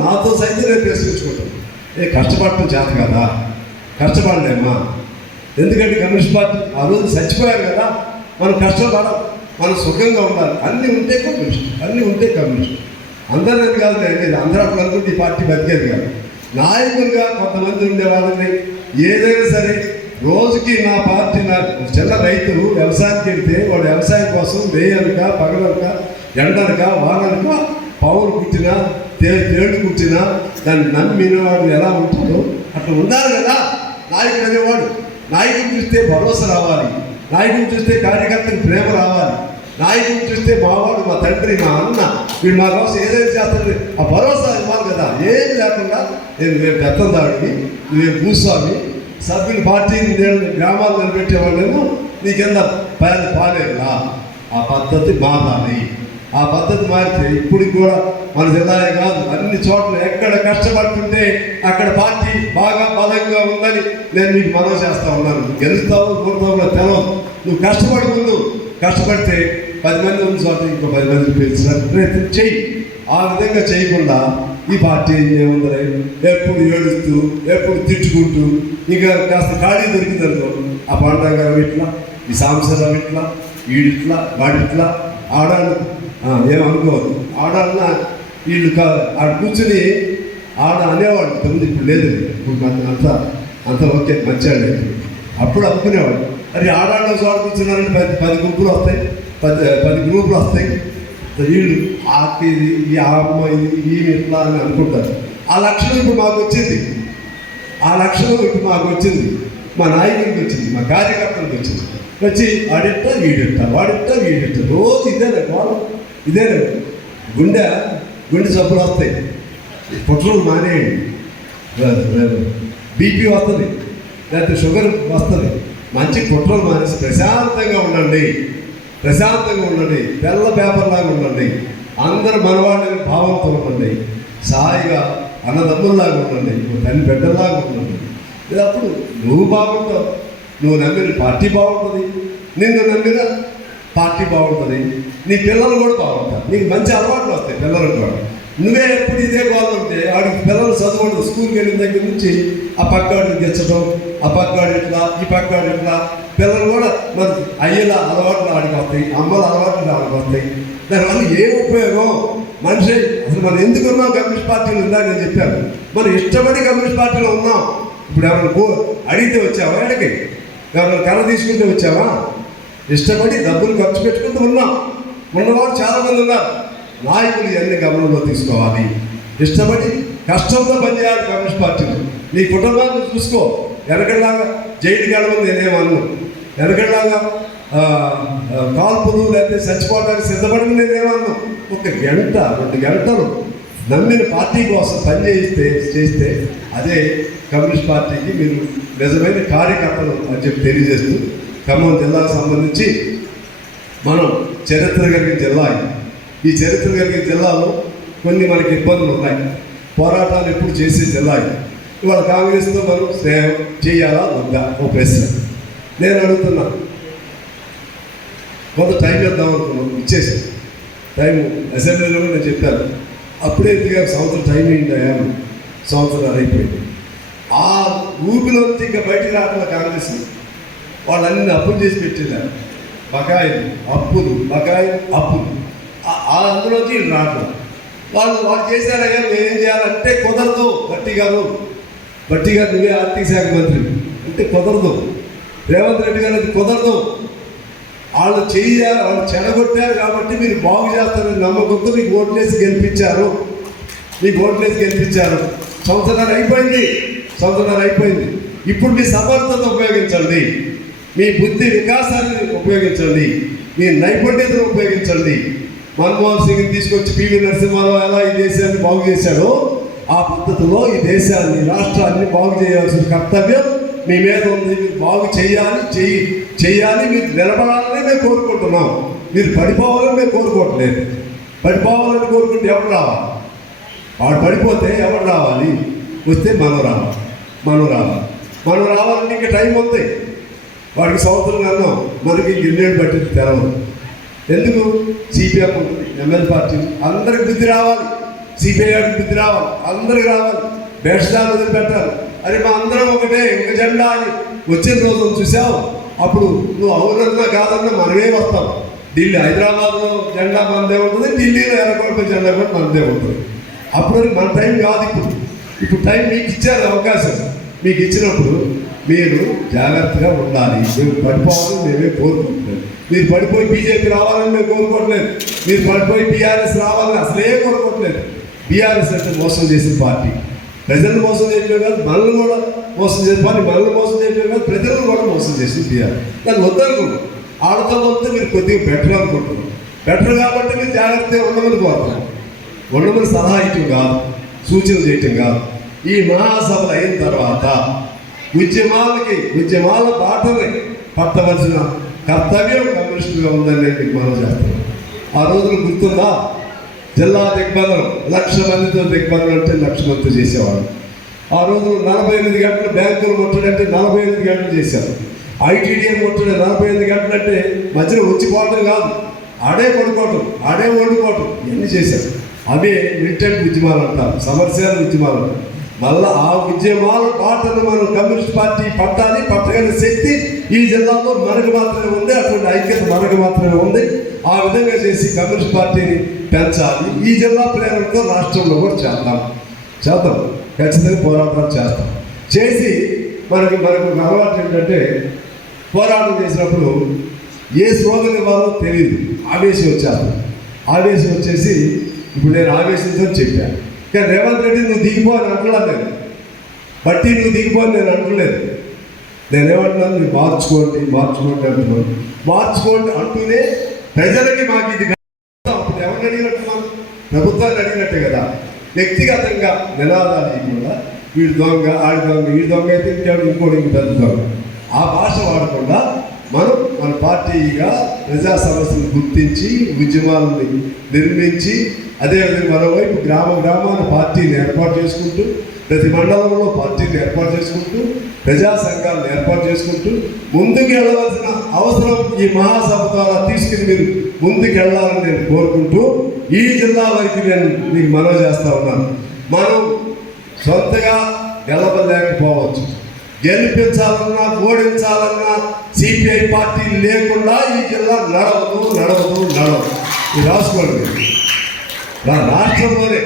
నాతో సైతం నేను ప్రశ్నించుకుంటాను. కష్టపడటం చేత కదా, కష్టపడలేమ్మా. ఎందుకంటే కమ్యూనిస్ట్ పార్టీ ఆ రోజు చచ్చిపోయారు కదా. మనం కష్టపడాలి, మనం సుఖంగా ఉండాలి. అన్నీ ఉంటే కమ్యూనిస్ట్. అందరినీ కాదు, నేను అందరూ అప్పుడు అనుకుంటే ఈ పార్టీ బతికేది కాదు. నాయకులుగా కొంతమంది ఉండే వాళ్ళని ఏదైనా సరే రోజుకి నా పార్టీ చిన్న రైతు వ్యవసాయానికి వెళ్తే వాడు వ్యవసాయం కోసం వేయనక పగలనక ఎండనక వాననక పావులు కుట్టినా తేళ్లు కుట్టినా దాన్ని నమ్మిన వాడు ఎలా ఉంటాడో అట్లా ఉండాలి కదా నాయకుడు అనేవాడు. నాయకుడు చూస్తే భరోసా రావాలి, నాయకుడు చూస్తే కార్యకర్తకు ప్రేమ రావాలి, నాయకుడు చూస్తే మావాడు, మా తండ్రి, మా అన్న వీడు మా కోసం ఏదైనా చేస్తారని ఆ భరోసా ఇవ్వాలి కదా. ఏం లేకుండా మేము పెత్తందాడిని, నువ్వేం భూస్వామి, సభ్యులు పార్టీని గ్రామాలు నిలబెట్టేవాళ్ళేమో నీకెంత పాలేరులా. ఆ పద్ధతి మారాలి. ఆ పద్ధతి మారితే ఇప్పుడు కూడా మన జిల్లాయే కాదు అన్ని చోట్ల ఎక్కడ కష్టపడుతుంటే అక్కడ పార్టీ బాగా బలంగా ఉందని నేను మీకు మనవి చేస్తా ఉన్నాను. గెలుస్తావు కోరుతావు తెలవదు. నువ్వు కష్టపడి ముందు కష్టపడితే 10 మంది ఉన్న చోట ఇంకో 10 మంది పెంచడానికి ప్రయత్నం చెయ్యి. ఆ విధంగా చేయకుండా ఈ పార్టీ ఏముందరే ఎప్పుడు ఏడుస్తూ ఎప్పుడు తిట్టుకుంటూ ఇంకా కాస్త ఖాళీ దొరికిందనుకో ఆ పండుగ గారు ఇట్లా, ఈ సాంసరావు ఇట్లా, వీడిట్లా, వాడిట్లా, ఆడాళ్ళు ఏమనుకోవద్దు. ఆడాలన్న వీళ్ళు ఆడ కూర్చుని ఆడ అనేవాడు తొమ్మిది, ఇప్పుడు లేదు. ఇప్పుడు అంత ఓకే మంచివాడు. అప్పుడు అనుకునేవాడు అది ఆడాళ్ళ చోట కూర్చున్నారని 10 గుంపులు వస్తాయి, 10 గ్రూపులు వస్తాయి. వీళ్ళు ఆకేది ఈ అమ్మాయి ఈమె ఇట్లా అని అనుకుంటారు. ఆ లక్షణం ఇప్పుడు మాకు వచ్చింది. ఆ లక్షణం ఇప్పుడు మాకు వచ్చింది, మా నాయకుడికి వచ్చింది, మా కార్యకర్తలకు వచ్చింది. వచ్చి వాడిట్ట వీడిట్ట, వాడిట్ట వీడిట్ట, రోజు ఇదేనా గోళం, ఇదేనా గుండె జబ్బులు వస్తాయి. పుట్రలు మానేయండి, బీపీ వస్తుంది, లేకపోతే షుగర్ వస్తుంది. మంచి కుట్రలు మానేసి ప్రశాంతంగా ఉండండి, ప్రశాంతంగా ఉండండి, తెల్ల పేపర్లాగా ఉండండి, అందరూ మనవాళ్ళని భావంతో ఉండండి, సాయిగా అన్నదమ్ముల్లాగా ఉండండి, తల్లి బిడ్డల్లాగా ఉండండి. అప్పుడు నువ్వు బాగుంటావు, నువ్వు నమ్మిన పార్టీ బాగుంటుంది, నిన్ను నమ్మిన పార్టీ బాగుంటుంది, నీ పిల్లలు కూడా బాగుంటారు, నీకు మంచి అలవాట్లు వస్తాయి పిల్లలకు కూడా. నువ్వే ఎప్పుడు ఇదే బాగుంటే వాడికి పిల్లలు చదవడం, స్కూల్కి వెళ్ళిన దగ్గర నుంచి ఆ పక్కాడిని తెచ్చడం, ఆ పక్కాడు ఇట్లా, ఈ పక్కాడు ఇట్లా, పిల్లలు కూడా మన అయ్యేల అలవాట్లు ఆడికి వస్తాయి, అమ్మల అలవాట్లు ఆడికి వస్తాయి. దానివల్ల ఏ ఉపయోగం? మనిషి అసలు మనం ఎందుకు ఉన్నాం కమ్యూనిస్ట్ పార్టీలు ఉందా నేను చెప్పాను. మనం ఇష్టపడి కమ్యూనిస్ట్ పార్టీలో ఉన్నాం. ఇప్పుడు ఎవరైనా అడిగితే వచ్చావా? ఎక్కడికి ఎవరైనా కర్ర తీసుకుంటే వచ్చావా? ఇష్టపడి డబ్బులు ఖర్చు పెట్టుకుంటూ ఉన్నాం. ఉన్నవాడు చాలామంది ఉన్నారు. నాయకులు ఇవన్నీ గమనంలో తీసుకోవాలి. ఇష్టపడి కష్టంతో పనిచేయాలి కమ్యూనిస్ట్ పార్టీలో. నీ కుటుంబాన్ని చూసుకో. వెనకలాగా జైలుకి వెళ్ళమని నేనేమన్నా, వెనకలాగా కాల్పులు లేకపోతే చచ్చిపోవడానికి సిద్ధపడమని నేనేమన్నా. 1 గంట 2 గంటలు నమ్మిన పార్టీ కోసం చేస్తే అదే కమ్యూనిస్ట్ పార్టీకి మీరు నిజమైన కార్యకర్తలు అని చెప్పి తెలియజేస్తూ, ఖమ్మం జిల్లాకు సంబంధించి మనం చరిత్ర కలిగిన జిల్లా. ఈ చరిత్ర కలిగిన జిల్లాలో కొన్ని మనకి ఇబ్బందులు ఉన్నాయి. పోరాటాలు ఎప్పుడు చేసే జిల్లా. ఇవాళ కాంగ్రెస్తో మనం స్నేహం చేయాలా వద్దా ఓ ప్రశ్న నేను అడుగుతున్నా. కొంత టైం ఇద్దాం అనుకున్నాం, ఇచ్చేసి టైం అసెంబ్లీలో నేను చెప్పాను. అప్పుడే ఇంతగా సంవత్సరం టైం అయిందా? సంవత్సరాలు అయిపోయింది. ఆ ఊపిలో ఇంకా బయటకు రాకుండా కాంగ్రెస్ వాళ్ళన్నీ అప్పులు చేసి పెట్టినారు. బకాయిలు, అప్పులు, బకాయిలు, అప్పులు. అందులోకి రావట్లేదు. వాళ్ళు చేశారా కానీ మేమేం చేయాలంటే కుదరదు. బట్టి గారు నువ్వే ఆర్థిక శాఖ మంత్రి అంటే కుదరదు. రేవంత్ రెడ్డి గారు అది కుదరదు. వాళ్ళు చెడగొట్టారు కాబట్టి మీరు బాగు చేస్తారని నమ్మకంతో మీకు ఓట్లేసి గెలిపించారు. సంవత్సరాలు అయిపోయింది. ఇప్పుడు మీ సమర్థత ఉపయోగించండి, మీ బుద్ధి వికాసాన్ని ఉపయోగించండి, మీ నైపుణ్యతను ఉపయోగించండి. మన్మోహన్ సింగ్ తీసుకొచ్చి పివి నరసింహారావు ఎలా ఈ దేశాన్ని బాగు చేశాడో ఆ పద్ధతిలో ఈ దేశాన్ని, రాష్ట్రాన్ని బాగు చేయాల్సిన కర్తవ్యం మీ మీద ఉంది. మీరు బాగు చేయాలి, మీరు నిలబడాలని మేము కోరుకుంటున్నాం. మీరు పడిపోవాలని మేము కోరుకోవట్లేదు. పడిపోవాలని కోరుకుంటే ఎవరు రావాలి? వాడు పడిపోతే ఎవరు రావాలి? వస్తే మనం రావాలంటే ఇంకా టైం ఉంది. వాడికి సంవత్సరం అన్నాం, మనకి గిన్నెడు బట్టి తెరవదు. ఎందుకు? సిపిఎం ఉంటుంది, ఎమ్మెల్యే పార్టీ, అందరికి బుద్ధి రావాలి. సిపిఐ గారికి బుద్ధి రావాలి, అందరికి రావాలి. బేషదాలు వదిలిపెట్టాలి. అరే మా అందరం ఒకటే, ఒక జెండా అని వచ్చిన రోజు చూసావు. అప్పుడు నువ్వు అవునన్నా కాదన్నా మనమే వస్తాం. ఢిల్లీ, హైదరాబాద్లో జెండా మనదే ఉంటుంది, ఢిల్లీలో ఎర్రకోట జెండా కూడా మనదే ఉంటుంది. అప్పుడు మన టైం కాదు. ఇప్పుడు టైం మీకు ఇచ్చారు అవకాశం. మీకు ఇచ్చినప్పుడు మీరు జాగ్రత్తగా ఉండాలి. మేము పడిపోవాలని మేమే కోరుకుంటున్నాం. మీరు పడిపోయి బీజేపీ రావాలని మేము కోరుకోవట్లేదు. మీరు పడిపోయి బీఆర్ఎస్ రావాలని అసలే కోరుకోవట్లేదు. బీఆర్ఎస్ అంటే మోసం చేసిన పార్టీ. ప్రజలను మోసం చేయటమే కాదు, మనల్ని కూడా మోసం చేసిన పార్టీ. మనల్ని మోసం చేయటమే కాదు, ప్రజలను కూడా మోసం చేసింది బీఆర్ఎస్. దాన్ని వద్దనుకుంటున్నాం. ఆడతో వస్తే మీరు కొద్దిగా బెటర్ అనుకుంటున్నాం. బెటర్ కాబట్టి మీరు జాగ్రత్తగా ఉండమని కోరుతున్నాం. ఉండమని సలహా ఇటు కాదు. సూచన చేయటం కాదు. ఈ మహాసభలు అయిన తర్వాత ఉద్యమాల బాటని పట్టవలసిన కర్తవ్యం కమ్యూనిస్టుగా ఉందని నేను మీకు మనం చేస్తాను. ఆ రోజులు గుర్తుందా? జిల్లా దిగ్బంధనం 1,00,000 మందితో దిగ్బంధనం అంటే 1,00,000 మందితో చేసేవాళ్ళు. ఆ రోజు 48 గంటలు బ్యాంకులు ముట్టడి అంటే 48 గంటలు చేశారు. ఐటీడీఏ ముట్టడి 48 గంటలు అంటే మధ్యలో వచ్చిపోవటం కాదు, ఆడే పడుకోవటం, ఆడే వండుకోవటం, ఇవన్నీ చేశారు. అవే మిలిటెంట్ ఉద్యమాలు అంటారు, సమరసేన ఉద్యమాలు అంటారు. మళ్ళీ ఆ ఉద్యమాల పాటను మనం కమ్యూనిస్ట్ పార్టీ పట్టాలి. పట్టగల శక్తి ఈ జిల్లాలో మనకు మాత్రమే ఉంది, అటువంటి ఐక్యత మనకు మాత్రమే ఉంది. ఆ విధంగా చేసి కమ్యూనిస్ట్ పార్టీని పెంచాలి. ఈ జిల్లా ప్రేరణతో రాష్ట్రంలో కూడా చేద్దాం, ఖచ్చితంగా పోరాటాలు చేస్తాం. చేసి మనకు అలవాటు ఏంటంటే పోరాటం చేసినప్పుడు ఏ స్లోగన్ ఇవ్వాలో తెలియదు, ఆవేశం వచ్చేస్తాం. ఆవేశం వచ్చేసి ఇప్పుడు నేను ఆవేశంతో చెప్పాను, కానీ రేవంత్ రెడ్డి నువ్వు దిగిపో అని అంటున్నాను, నేను బట్టి నువ్వు దిగిపో అని నేను అంటలేదు. నేనేమంటున్నాను, మీరు మార్చుకోండి అంటున్నాను. మార్చుకోండి అంటూనే ప్రజలకి మాకు ఇది అప్పుడు ఎవరిని అడిగినట్టున్నాను? ప్రభుత్వాన్ని అడిగినట్టే కదా. వ్యక్తిగతంగా నినాదాలు ఇవ్వకుండా వీడు దొంగ, ఆడి దొంగ, ఈ దొంగ అయితే ఇంకోటి పెద్ద దొంగ, ఆ భాష వాడకుండా మనం మన పార్టీగా ప్రజా సమస్యలను గుర్తించి ఉద్యమాలని నిర్మించి, అదేవిధంగా మరోవైపు గ్రామాల పార్టీని ఏర్పాటు చేసుకుంటూ, ప్రతి మండలంలో పార్టీని ఏర్పాటు చేసుకుంటూ, ప్రజా సంఘాలను ఏర్పాటు చేసుకుంటూ ముందుకు వెళ్ళవలసిన అవసరం ఈ మహాసభ ద్వారా తీసుకుని మీరు ముందుకు వెళ్ళాలని నేను కోరుకుంటూ ఈ జిల్లా వరకు నేను మీకు మనవి చేస్తా ఉన్నాను. మనం సొంతగా గెలవలేకపోవచ్చు, గెలిపించాలన్నా ఓడించాలన్నా సిపిఐ పార్టీ లేకుండా ఈ జిల్లా నడవదు. ఇది రాసుకోండి. రాష్ట్రంలోనే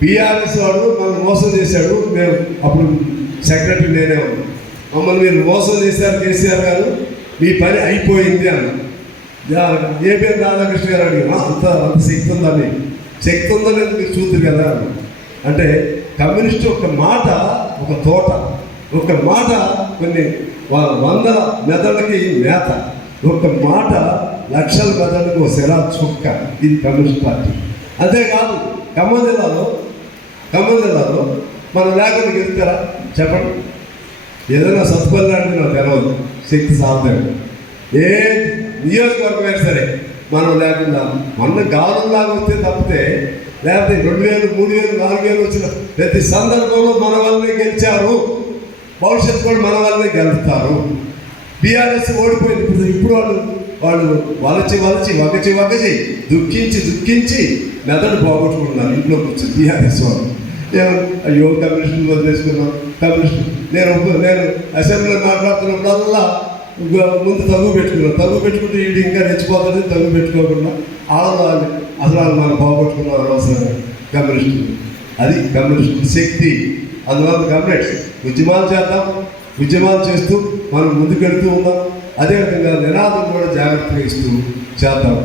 బీఆర్ఎస్ వాడు మనం మోసం చేశాడు. మేము అప్పుడు సెక్రటరీ నేనే ఉన్నాను. మమ్మల్ని మీరు మోసం చేశారు కేసీఆర్ గారు, మీ పని అయిపోయింది అని ఏపీఎం రాధాకృష్ణ గారు అడిగిన అంత శక్తి ఉందని. శక్తి ఉందని మీరు చూద్దరు కదా అంటే కమ్యూనిస్టు ఒక మాట ఒక తోట, ఒక మాట కొన్ని వందల మెదడుకి మేత, ఒక మాట లక్షల మెదడుకి ఒక శిలా చుక్క. ఇది కమ్యూనిస్ట్ పార్టీ. అంతేకాదు ఖమ్మం జిల్లాలో మనం లేకుండా గెలుస్తారా చెప్పండి? ఏదైనా సత్పల్లి అంటే నాకు తెలవదు, శక్తి సాధన ఏ నియోజకవర్గమైనా సరే మనం లేకుండా మొన్న గాలులాగా వస్తే తప్పితే, లేకపోతే 2,000, 3,000, 4,000 వచ్చిన ప్రతి సందర్భంలో మన వల్లనే గెలిచారు. భవిష్యత్తు కూడా మన వల్లనే గెలుస్తారు. బీఆర్ఎస్ ఓడిపోయింది. ఇప్పుడు వాళ్ళు వలచి దుఃఖించి మెదడు పోగొట్టుకుంటున్నారు. ఇంట్లో కూర్చొని బీఆర్ఎస్ వాళ్ళు అయ్యో కమ్యూనిస్టులు వదిలేసుకున్నాం. నేను అసెంబ్లీలో మాట్లాడుతున్నప్పుడల్లా ముందు తగ్గు పెట్టుకుంటే వీడు ఇంకా రెచ్చిపోతుంది. తగ్గు పెట్టుకోకుండా అసలు మనం పోగొట్టుకున్నాం అనవసరంగా కమ్యూనిస్టులు. అది కమ్యూనిస్టు శక్తి. అందువల్ల కమ్యూనిస్ట్ ఉద్యమాలు చేద్దాం, ఉద్యమాలు చేస్తూ మనం ముందుకెడుతూ ఉందాం. అదేవిధంగా నినాదం కూడా జాగ్రత్తగా ఇస్తూ చేద్దాం.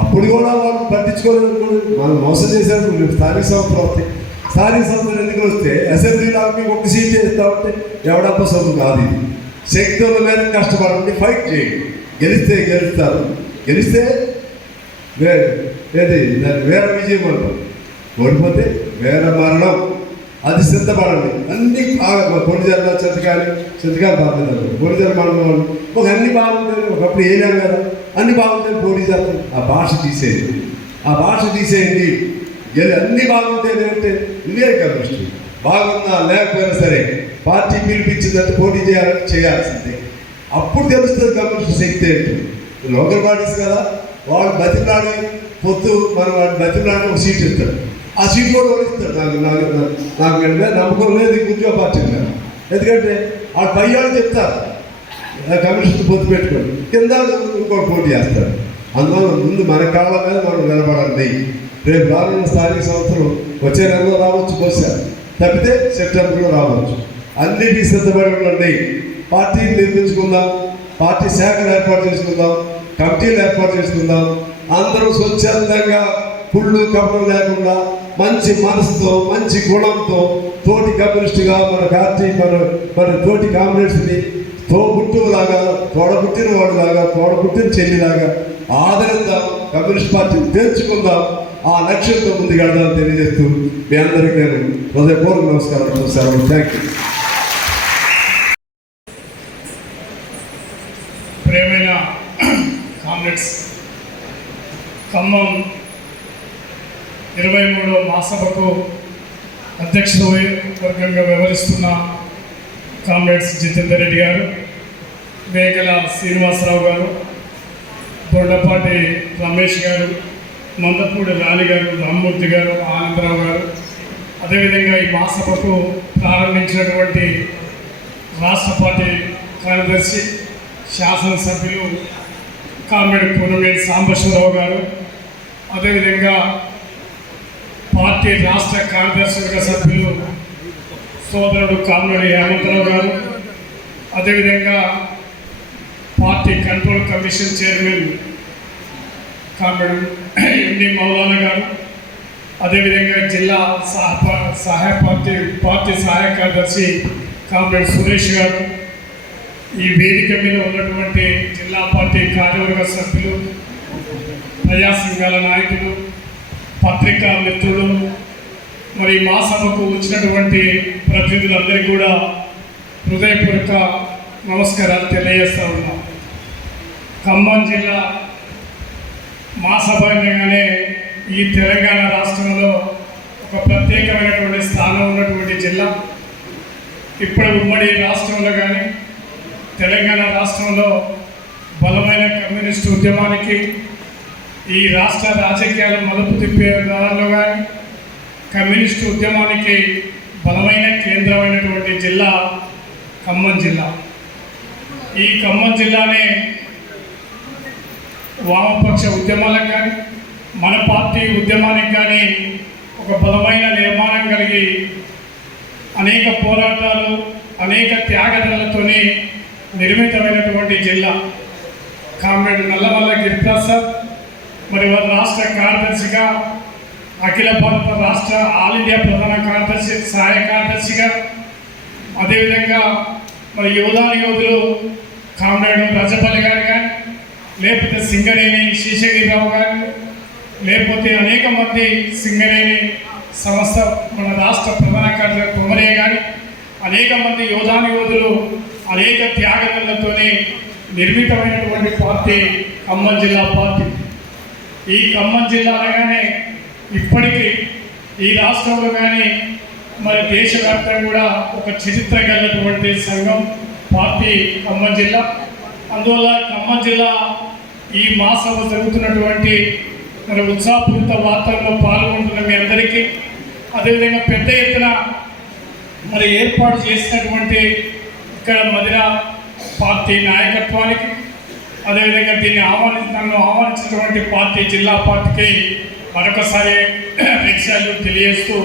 అప్పుడు కూడా వాళ్ళు పట్టించుకోలేదు. మనం మోసం చేశారు. స్థానిక సంస్థలు వస్తాయి. స్థానిక సంస్థలు ఎందుకు వస్తే అసెంబ్లీలో మీకు ఒక సీట్ చేస్తామంటే ఎవడప్ప సొమ్ము కాదు. ఇది శక్తుల మీద కష్టపడండి, ఫైట్ చేయండి. గెలిస్తే గెలుస్తారు, గెలిస్తే దాన్ని వేర విజయం అంటాం, ఓడిపోతే వేర మరణం. అది సిద్ధపడండి. అన్ని బాగా పొడిజల్ల చింతకాయలు బాగుంటుంది. పొడిజల్ల మండలం ఒక అన్ని బాగుంటుంది. ఒకప్పుడు వేయలేము కదా, అన్ని బాగుంటాయి. పోటీ చేస్తాం. ఆ భాష తీసేయండి. అన్ని బాగుంటాయి అంటే ఇవే కమ్యూనిస్ట్. బాగుందా లేకపోయినా సరే పార్టీ పిలిపించిందంటే పోటీ చేయాల్సిందే. అప్పుడు తెలుస్తుంది కమ్యూనిస్ట్ శక్తి ఏంటి. లోకల్ పార్టీస్ కదా, వాడు బతిలాడి పొత్తు మనం వాడిని బతిలాడి ఒక సీట్ ఇస్తాడు. ఆ సీట్ కూడా ఓడిస్తాడు. నాకు నమ్మకం లేదు ఈ ఉద్యోగ పార్టీ మీద. ఎందుకంటే వాడు పయ్యాడు చెప్తారు కమ్యూనిస్ట్ పొత్తు పెట్టుకోండి, కింద ఇంకోటి పోటీ చేస్తారు. అందువల్ల ముందు మన కాళ్ళ మీద మనం నిలబడండి. రేపు రానున్న స్థానిక సంస్థలు వచ్చే నెలలో రావచ్చు, బహుశా తప్పితే సెప్టెంబర్లో రావచ్చు. అన్నిటికీ సిద్ధపడి ఉండండి. పార్టీని నిర్మించుకుందాం, పార్టీ శాఖలు ఏర్పాటు చేసుకుందాం, కమిటీలు ఏర్పాటు చేసుకుందాం. అందరూ స్వచ్ఛందంగా కుళ్ళు కపటం లేకుండా మంచి మనసుతో మంచి గుణంతో తోటి కమ్యూనిస్టుగా మన పార్టీ మన తోటి కామ్రేడ్స్ని తోబుట్టులాగా, తోడబుట్టిన వాడిలాగా, తోడబుట్టిన చెల్లిలాగా ఆదరిద్దాం, కమ్యూనిస్ట్ పార్టీని తెంచుకుందాం, ఆ లక్ష్యంతో ముందుకెళ్దాం తెలియజేస్తూ మీ అందరికీ నేను హృదయపూర్వక నమస్కారం. Thank you. ప్రియమైన కామ్రేడ్స్, ఖమ్మం 23వ మహాసభకు అధ్యక్ష వర్గంగా వ్యవహరిస్తున్న కామ్రేడ్స్ జితేందర్ రెడ్డి గారు, వేగల శ్రీనివాసరావు గారు, బొండపాటి రమేష్ గారు, మందపూడి రాణి గారు, రామ్మూర్తి గారు, ఆనందరావు గారు, అదేవిధంగా ఈ మహాసభకు ప్రారంభించినటువంటి రాష్ట్ర పార్టీ కార్యదర్శి శాసనసభ్యులు కామ్రేడ్ పూనమేటి సాంబశివరావు గారు, అదేవిధంగా పార్టీ రాష్ట్ర కార్యదర్శి సభ్యులు సోదరుడు కామ్రేడ్ హేమంతరావు గారు, అదేవిధంగా party control commission chairman comrade MD Maulana గారు, అదేవిధంగా జిల్లా పార్టీ సహాయ కార్యదర్శి కామ్రేడ్ సురేష్ గారు, ఈ వేదిక మీద ఉన్నటువంటి జిల్లా పార్టీ కార్యవర్గ సభ్యులు, ప్రజా సంఘాల నాయకులు, పత్రికా మిత్రులు, మరి మా సభకు వచ్చినటువంటి ప్రతినిధులందరికీ కూడా హృదయపూర్వక నమస్కారాలు తెలియజేస్తూ ఉన్నాం. ఖమ్మం జిల్లా మహాసభంగానే ఈ తెలంగాణ రాష్ట్రంలో ఒక ప్రత్యేకమైనటువంటి స్థానం ఉన్నటువంటి జిల్లా. ఇప్పుడు ఉమ్మడి రాష్ట్రంలో కానీ తెలంగాణ రాష్ట్రంలో బలమైన కమ్యూనిస్టు ఉద్యమానికి, ఈ రాష్ట్ర రాజకీయాలు మలుపు తిప్పే దారిలో కానీ కమ్యూనిస్టు ఉద్యమానికి బలమైన కేంద్రమైనటువంటి జిల్లా ఖమ్మం జిల్లా. ఈ ఖమ్మం జిల్లానే వామపక్ష ఉద్యమాలకు కానీ మన పార్టీ ఉద్యమానికి కానీ ఒక బలమైన నిర్మాణం కలిగి అనేక పోరాటాలు, అనేక త్యాగదలతోనే నిర్మితమైనటువంటి జిల్లా. కామ్రేడ్ నల్లమల్ల గిరిప్రసాద్ మరి వారి రాష్ట్ర కార్యదర్శిగా, అఖిల భారత రాష్ట్ర ఆల్ ఇండియా ప్రధాన కార్యదర్శి, సహాయ కార్యదర్శిగా, అదేవిధంగా మరి యోధులు కామ్రేడ్ రజపల్లి గారు కానీ, లేకపోతే సింగరేణి శేషగిరిరావు గారు, లేకపోతే అనేక మంది సింగరేణి సంస్థ మన రాష్ట్ర ప్రధాన కార్యదర్శి కుమరయ్య కానీ, అనేక మంది యోధులు అనేక త్యాగతలతోనే నిర్మితమైనటువంటి పార్టీ ఖమ్మం జిల్లా పార్టీ. ఈ ఖమ్మం జిల్లా అనగానే ఇప్పటికీ ఈ రాష్ట్రంలో కానీ మరి దేశవ్యాప్తంగా కూడా ఒక చరిత్ర కలిగినటువంటి సంఘం పార్టీ ఖమ్మం జిల్లా. అందువల్ల ఖమ్మం జిల్లా ఈ మహాసభ జరుగుతున్నటువంటి మరి ఉత్సాహపూరిత వార్తల్లో పాల్గొంటున్న మీ అందరికీ, అదేవిధంగా పెద్ద ఎత్తున మరి ఏర్పాటు చేసినటువంటి ఇక్కడ మదిర పార్టీ నాయకత్వానికి, అదేవిధంగా దీన్ని నన్ను ఆహ్వానించినటువంటి పార్టీ జిల్లా పార్టీకి మరొకసారి లక్ష్యాలు తెలియజేస్తూ,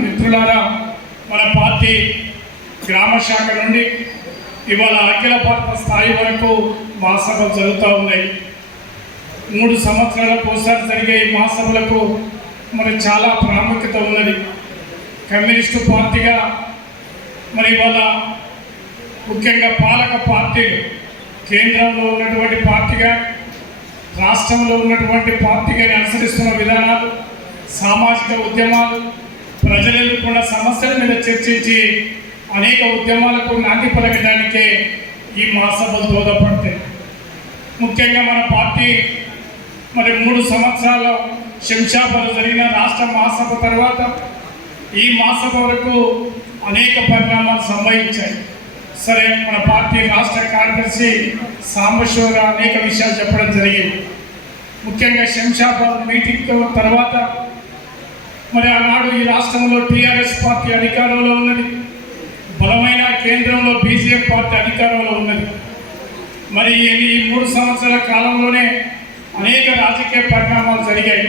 మిత్రులారా, మన పార్టీ గ్రామ శాఖ నుండి ఇవాళ అఖిల భారత స్థాయి వరకు మహాసభలు జరుగుతూ ఉన్నాయి. 3 సంవత్సరాలకు ఒకసారి జరిగే ఈ మహాసభలకు మరి చాలా ప్రాముఖ్యత ఉన్నది. కమ్యూనిస్టు పార్టీగా మరి ఇవాళ ముఖ్యంగా పాలక పార్టీలు, కేంద్రంలో ఉన్నటువంటి పార్టీగా, రాష్ట్రంలో ఉన్నటువంటి పార్టీగా అనుసరిస్తున్న విధానాలు, సామాజిక ఉద్యమాలు, ప్రజలు ఎదుర్కొన్న సమస్యల మీద చర్చించి అనేక ఉద్యమాలకు నాంది పలకడానికే ఈ మహాసభలు దోహదపడతాయి. ముఖ్యంగా మన పార్టీ మరి 3 సంవత్సరాల శంషాబాద్లో జరిగిన రాష్ట్ర మహాసభ తర్వాత ఈ మహాసభ వరకు అనేక పరిణామాలు సంభవించాయి. సరే, మన పార్టీ రాష్ట్ర కార్యదర్శి సాంబశివరావు అనేక విషయాలు చెప్పడం జరిగింది. ముఖ్యంగా శంషాబాద్ మీటింగ్ తర్వాత మరి ఆనాడు ఈ రాష్ట్రంలో టీఆర్ఎస్ పార్టీ అధికారంలో ఉన్నది, బలమైన కేంద్రంలో బీజేపీ పార్టీ అధికారంలో ఉన్నది. మరి ఈ 3 సంవత్సరాల కాలంలోనే అనేక రాజకీయ పరిణామాలు జరిగాయి.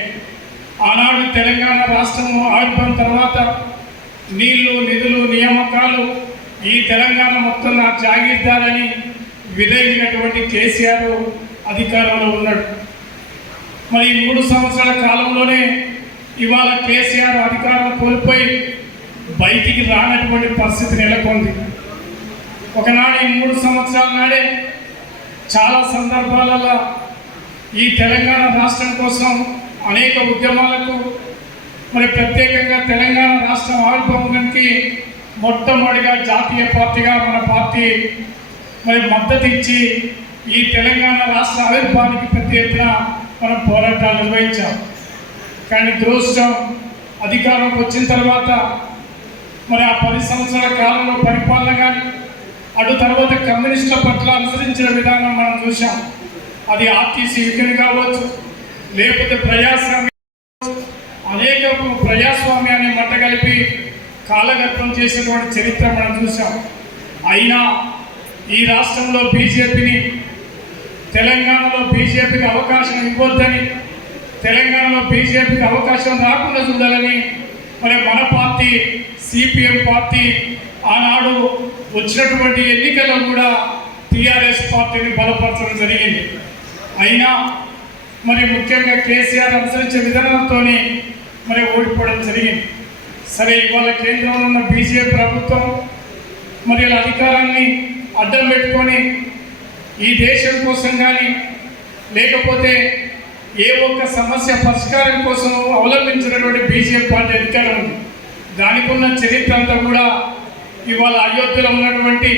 ఆనాడు తెలంగాణ రాష్ట్రం ఆవిర్భావం తర్వాత నీళ్లు, నిధులు, నియామకాలు ఈ తెలంగాణ మొత్తం నా జాగీర్దారని విధేయినటువంటి కేసీఆర్ అధికారంలో ఉన్నాడు. మరి 3 సంవత్సరాల కాలంలోనే ఇవాళ కేసీఆర్ అధికారం కోల్పోయి బయటికి రానటువంటి పరిస్థితి నెలకొంది. ఒకనాడు ఈ 3 సంవత్సరాల నాడే చాలా సందర్భాలలో ఈ తెలంగాణ రాష్ట్రం కోసం అనేక ఉద్యమాలకు మరి ప్రత్యేకంగా తెలంగాణ రాష్ట్రం ఆవిర్భావానికి మొట్టమొదటిగా జాతీయ పార్టీగా మన పార్టీ మరి మద్దతు ఇచ్చి ఈ తెలంగాణ రాష్ట్ర ఆవిర్భావానికి పెద్ద ఎత్తున మనం పోరాటాలు నిర్వహించాం. కానీ దురదృష్టం అధికారంలోకి వచ్చిన తర్వాత మరి ఆ 10 సంవత్సరాల కాలంలో పరిపాలన కానీ అటు తర్వాత కమ్యూనిస్టుల పట్ల అనుసరించిన విధానం మనం చూసాం. అది ఆర్టీసీ యుద్ధం కావచ్చు, లేకపోతే అనేక ప్రజాస్వామ్యాన్ని మట్టగలిపి కాలగర్భం చేసినటువంటి చరిత్ర మనం చూసాం. అయినా ఈ రాష్ట్రంలో తెలంగాణలో బీజేపీకి అవకాశం ఇవ్వద్దని, తెలంగాణలో బీజేపీకి అవకాశం రాకుండా చూడాలని మరి మన పార్టీ సిపిఎం పార్టీ ఆనాడు వచ్చినటువంటి ఎన్నికల్లో కూడా టీఆర్ఎస్ పార్టీని బలపరచడం జరిగింది. అయినా మరి ముఖ్యంగా కేసీఆర్ అనుసరించే విధానంతో మరి ఓడిపోవడం జరిగింది. సరే, ఇవాళ కేంద్రంలో ఉన్న బీజేపీ ప్రభుత్వం మరి అధికారాన్ని అడ్డం పెట్టుకొని ఈ దేశం కోసం కానీ లేకపోతే ఏ ఒక్క సమస్య పరిష్కారం కోసం అవలంబించినటువంటి బీజేపీ పార్టీ అధికారం ఉంది. దానికి ఉన్న చరిత్ర అంతా కూడా ఇవాళ అయోధ్యలో ఉన్నటువంటి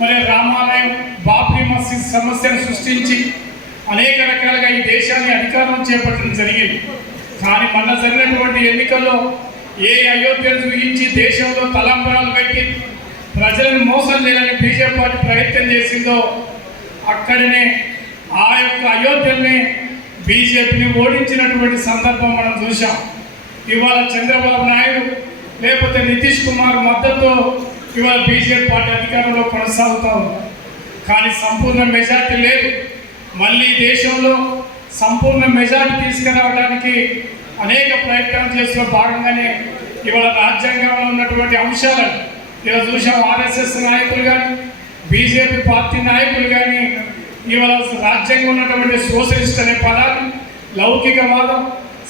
మరి రామాలయం బాబ్రీ మసీద్ సమస్యను సృష్టించి అనేక రకాలుగా ఈ దేశాన్ని అధికారం చేపట్టడం జరిగింది. కానీ మొన్న జరిగినటువంటి ఎన్నికల్లో ఏ అయోధ్యను చూపించి దేశంలో తలంబరాలు పెట్టి ప్రజలను మోసం చేయాలని బీజేపీ పార్టీ ప్రయత్నం చేసిందో అక్కడనే ఆ యొక్క అయోధ్యని బీజేపీని ఓడించినటువంటి సందర్భం మనం చూసాం. ఇవాళ చంద్రబాబు నాయుడు లేకపోతే నితీష్ కుమార్ మద్దతుతో ఇవాళ బీజేపీ పార్టీ అధికారంలో కొనసాగుతూ ఉంది. కానీ సంపూర్ణ మెజార్టీ లేదు. మళ్ళీ దేశంలో సంపూర్ణ మెజార్టీ తీసుకురావడానికి అనేక ప్రయత్నాలు చేస్తున్న భాగంగానే ఇవాళ రాజ్యాంగంలో ఉన్నటువంటి అంశాలను ఇలా చూసాం. ఆర్ఎస్ఎస్ నాయకులు కానీ బీజేపీ పార్టీ నాయకులు కానీ ఇవాళ రాజ్యాంగం ఉన్నటువంటి సోషలిస్ట్ అనే పదాన్ని, లౌకికవాదం,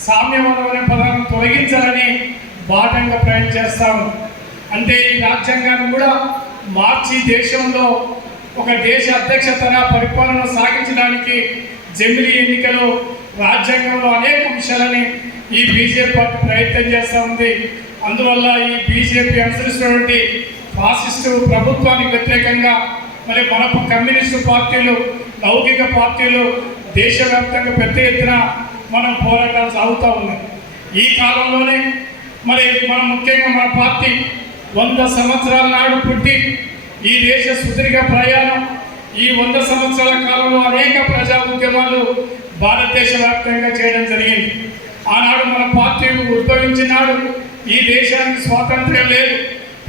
సామ్యవాదం అనే పదాన్ని తొలగించాలని బాటంగా ప్రయత్నం చేస్తాము. అంటే ఈ రాజ్యాంగాన్ని కూడా మార్చి దేశంలో ఒక దేశ అధ్యక్షతన పరిపాలన సాగించడానికి జమిలీ ఎన్నికలు రాజ్యాంగంలో అనేక అంశాలని ఈ బీజేపీ పార్టీ ప్రయత్నం చేస్తూ ఉంది. అందువల్ల ఈ బీజేపీ అనుసరిస్తున్నటువంటి ఫాసిస్టు ప్రభుత్వానికి వ్యతిరేకంగా మరి మన కమ్యూనిస్టు పార్టీలు, లౌకిక పార్టీలు దేశవ్యాప్తంగా పెద్ద ఎత్తున మనం పోరాటాలు సాగుతూ ఉన్నాయి. ఈ కాలంలోనే మరి మనం ముఖ్యంగా మన పార్టీ 100 సంవత్సరాల నాడు పుట్టి ఈ దేశ సుదీర్ఘ ప్రయాణం, ఈ 100 సంవత్సరాల కాలంలో అనేక ప్రజా ఉద్యమాలు భారతదేశ వ్యాప్తంగా చేయడం జరిగింది. ఆనాడు మన పార్టీ ఉద్భవించినాడు ఈ దేశానికి స్వాతంత్ర్యం లేదు.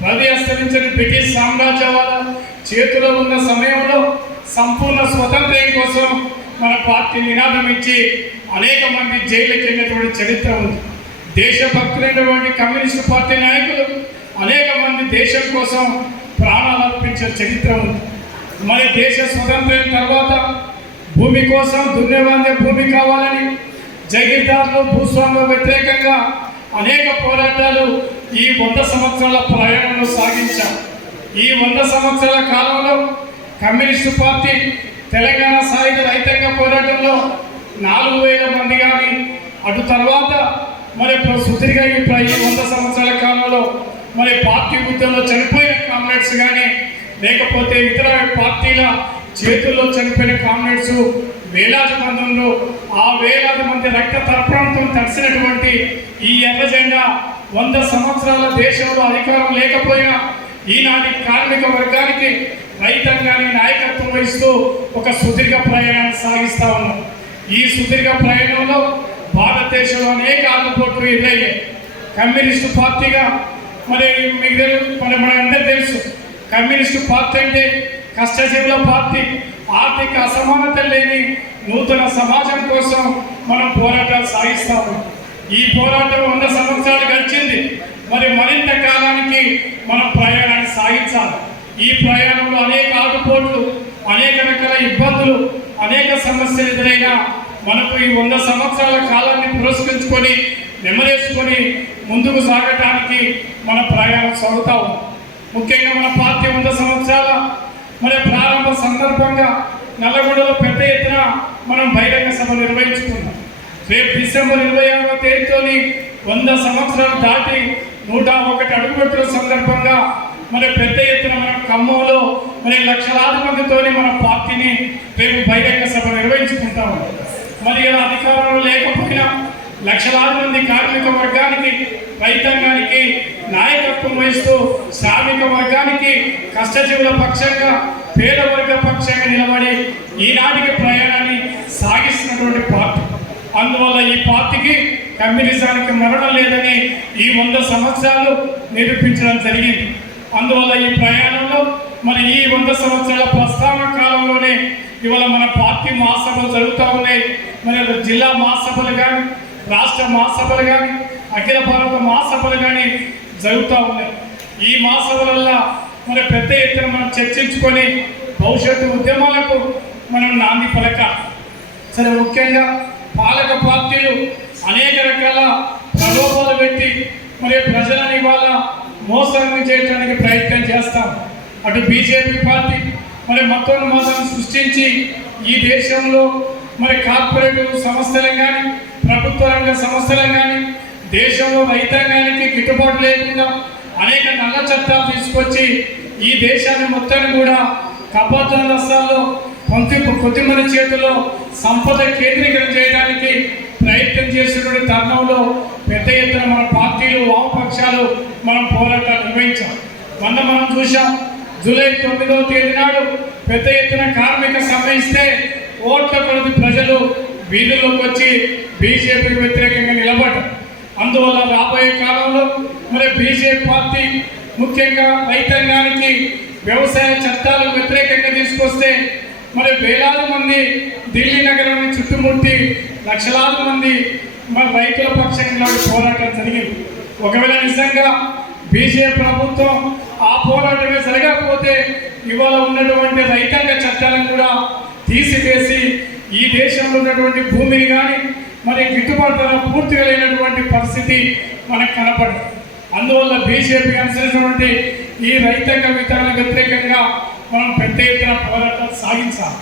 రవి అస్తరించిన బ్రిటిష్ సామ్రాజ్యవాదం చేతిలో ఉన్న సమయంలో సంపూర్ణ స్వతంత్రం కోసం మన పార్టీ నినాదం ఇచ్చి అనేక మంది జైలుకి వెళ్ళినటువంటి చరిత్ర ఉంది. దేశభక్తులైనటువంటి కమ్యూనిస్టు పార్టీ నాయకులు అనేక మంది దేశం కోసం ప్రాణాలు అర్పించిన చరిత్ర ఉంది. మరి దేశ స్వతంత్రం తర్వాత భూమి కోసం దున్నేవాళ్ళే భూమి కావాలని జగీర్దారులు భూస్వామ్య వ్యతిరేకంగా అనేక పోరాటాలు ఈ 100 సంవత్సరాల ప్రయాణంలో సాగించాం. ఈ 100 సంవత్సరాల కాలంలో కమ్యూనిస్టు పార్టీ తెలంగాణ సాయుధ రైతాంగ పోరాటంలో 4000 మంది కానీ అటు తర్వాత మరి సుదీర్ఘ ఈ 100 సంవత్సరాల కాలంలో మరి పార్టీ ఉద్యమంలో చనిపోయిన కామ్రేడ్స్ కానీ లేకపోతే ఇతర పార్టీల చేతుల్లో చనిపోయిన కామ్రేడ్స్ వేలాది మంది ఉన్నారు. ఆ వేలాది మంది రక్త తర్పణంతో తడిసినటువంటి ఈ ఎర్ర జెండా 100 సంవత్సరాల దేశంలో అధికారం లేకపోయినా ఈనాటి కార్మిక వర్గానికి రైతాంగానికి నాయకత్వం వహిస్తూ ఒక సుదీర్ఘ ప్రయాణాన్ని సాగిస్తూ ఉన్నాం. ఈ సుదీర్ఘ ప్రయాణంలో భారతదేశంలో అనేక ఆటుపోట్లు ఎదురయ్యాయి. కమ్యూనిస్టు పార్టీగా మరి మీకు మనందరూ తెలుసు, కమ్యూనిస్టు పార్టీ అంటే కష్టజీవుల పార్టీ, ఆర్థిక అసమానత లేని నూతన సమాజం కోసం మనం పోరాటాలు సాగిస్తాము. ఈ పోరాటం 100 సంవత్సరాలు గడిచింది. మరి మరింత కాలానికి మనం ప్రయాణాన్ని సాగించాలి. ఈ ప్రయాణంలో అనేక ఆటుపోట్లు, అనేక రకాల ఇబ్బందులు, అనేక సమస్యలు ఎదురైనా మనకు ఈ 100 సంవత్సరాల కాలాన్ని పురస్కరించుకొని నెమరేసుకొని ముందుకు సాగటానికి మన ప్రయాణం సాగుతాము. ముఖ్యంగా మన పార్టీ 100 సంవత్సరాల మరి ప్రారంభ సందర్భంగా నల్లగొండలో పెద్ద ఎత్తున మనం బహిరంగ సభ నిర్వహించుకున్నాం. రేపు డిసెంబర్ 26వ తేదీతోని 100 సంవత్సరాలు దాటి 101 అడుగుపెట్టిన సందర్భంగా మరి పెద్ద ఎత్తున మనం ఖమ్మంలో మరి లక్షలాది మందితోని మన పార్టీని రేపు బహిరంగ సభ నిర్వహించుకుంటాము. మరి అధికారంలో లేకపోయినా లక్షలాది మంది కార్మిక వర్గానికి, రైతాంగానికి నాయకత్వం వహిస్తూ శ్రామిక వర్గానికి, కష్టజీవుల పక్షంగా, పేద వర్గ పక్షంగా నిలబడి ఈనాటికి ప్రయాణాన్ని సాగిస్తున్నటువంటి పార్టీ. అందువల్ల ఈ పార్టీకి కమ్యూనిజానికి మరణం లేదని ఈ 100 సంవత్సరాలు నిరూపించడం జరిగింది. అందువల్ల ఈ ప్రయాణంలో మరి ఈ 100 సంవత్సరాల ప్రస్థాన కాలంలోనే ఇవాళ మన పార్టీ మహాసభలు జరుగుతూ ఉన్నాయి. మరి జిల్లా మహాసభలు కానీ, రాష్ట్ర మహాసభలు కానీ, అఖిల భారత మహాసభలు కానీ జరుగుతూ ఉన్నాయి. ఈ మహాసభలల్లో మరి పెద్ద ఎత్తున మనం చర్చించుకొని భవిష్యత్తు ఉద్యమాలకు మనం నాంది పలకాలి. సరే, ముఖ్యంగా పాలక పార్టీలు అనేక రకాల ప్రలోభాలు పెట్టి మరి ప్రజలను ఇవాళ మోసం చేయడానికి ప్రయత్నం చేస్తాం. అటు బీజేపీ పార్టీ మరి మతోన్మాదాన్ని సృష్టించి ఈ దేశంలో మరి కార్పొరేట్ సంస్థలను కానీ, ప్రభుత్వ రంగ సంస్థలను కానీ, దేశంలో రైతాంగానికి గిట్టుబాటు లేకుండా అనేక నల్ల చట్టాలు తీసుకొచ్చి ఈ దేశాన్ని మొత్తాన్ని కూడా కబాతుల నష్టాల్లో కొద్దిమంది చేతుల్లో సంపద కేంద్రీకరణ చేయడానికి ప్రయత్నం చేసినటువంటి తరుణంలో పెద్ద ఎత్తున మన పార్టీలు, వామపక్షాలు మనం పోరాటాలు నిర్వహించాం. మనం చూసాం, జూలై 9వ తేదీ నాడు పెద్ద ఎత్తున కార్మిక సమ్మె ఇస్తే ఓట్ల కొద్ది ప్రజలు వీధుల్లోకి వచ్చి బీజేపీకి వ్యతిరేకంగా నిలబడ్డారు. అందువల్ల రాబోయే కాలంలో మరి బీజేపీ పార్టీ ముఖ్యంగా రైతాంగానికి వ్యవసాయ చట్టాలకు వ్యతిరేకంగా తీసుకొస్తే మరి వేలాది మంది ఢిల్లీ నగరాన్ని చుట్టుముట్టి లక్షలాది మంది మరి రైతుల పక్షంగా పోరాటం జరిగింది. ఒకవేళ నిజంగా బీజేపీ ప్రభుత్వం ఆ పోరాటమే జరగకపోతే ఇవాళ ఉన్నటువంటి రైతాంగ చట్టాలను కూడా తీసివేసి ఈ దేశంలో ఉన్నటువంటి భూమిని కానీ మరి గిట్టుబాటు ధర పూర్తిగా లేనటువంటి పరిస్థితి మనకు కనపడదు. అందువల్ల బీజేపీ అనుసరించినటువంటి ఈ రైతాంగ విధానాలకు వ్యతిరేకంగా మనం పెద్ద ఎత్తున పోరాటాలు సాగించాలి.